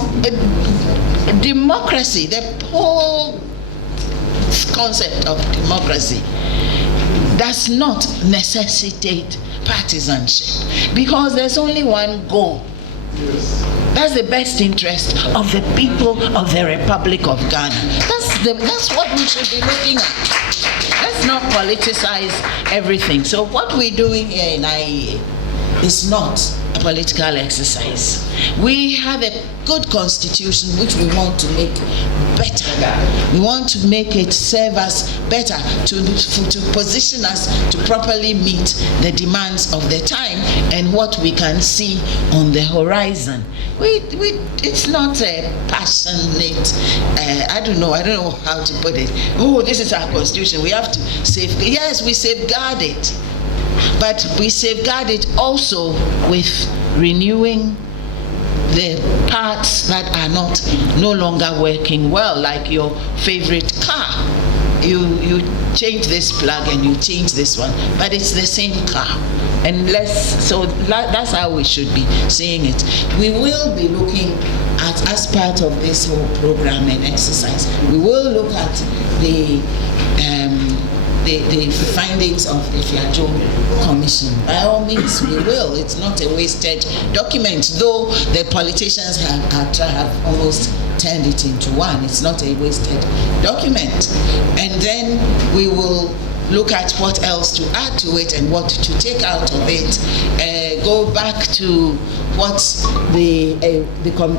democracy, the whole concept of democracy does not necessitate partisanship, because there's only one goal. That's the best interest of the people of the Republic of Ghana. That's what we should be looking at. Let's not politicize everything. So what we're doing here in IEA is not a political exercise. We have a good constitution which we want to make better. We want to make it serve us better, to position us to properly meet the demands of the time and what we can see on the horizon. It's not a passionate, I don't know how to put it. Oh, this is our constitution, we have to safeguard. Yes, we safeguard it. But we safeguard it also with renewing the parts that are no longer working well, like your favorite car. You change this plug and you change this one, but it's the same car. And so that's how we should be seeing it. We will be looking at, as part of this whole program and exercise, we will look at the findings of the Fiajo Commission. By all means, we will. It's not a wasted document, though the politicians have almost turned it into one. It's not a wasted document. And then we will look at what else to add to it and what to take out of it. Go back to what the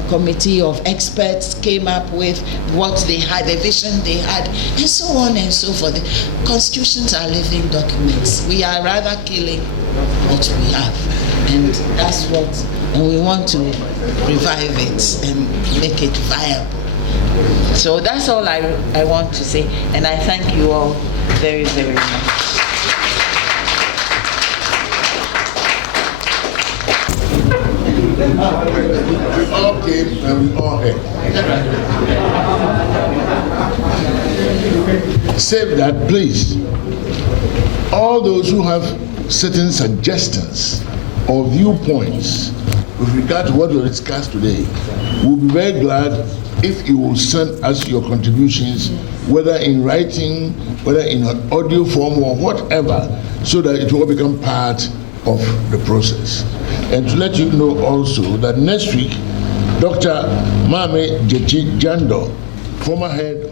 committee of experts came up with, what they had, the vision they had, and so on and so forth. The constitutions are living documents. We are rather killing what we have, and that's what, and we want to revive it and make it viable. So that's all I want to say, and I thank you all very, very much. We all came and we all heard. Save that, please. All those who have certain suggestions or viewpoints with regard to what we discussed today, we'll be very glad if you will send us your contributions, whether in writing, whether in an audio form or whatever, so that it will become part of the process. And to let you know also that next week, Dr. Mame Jechi Jando, former head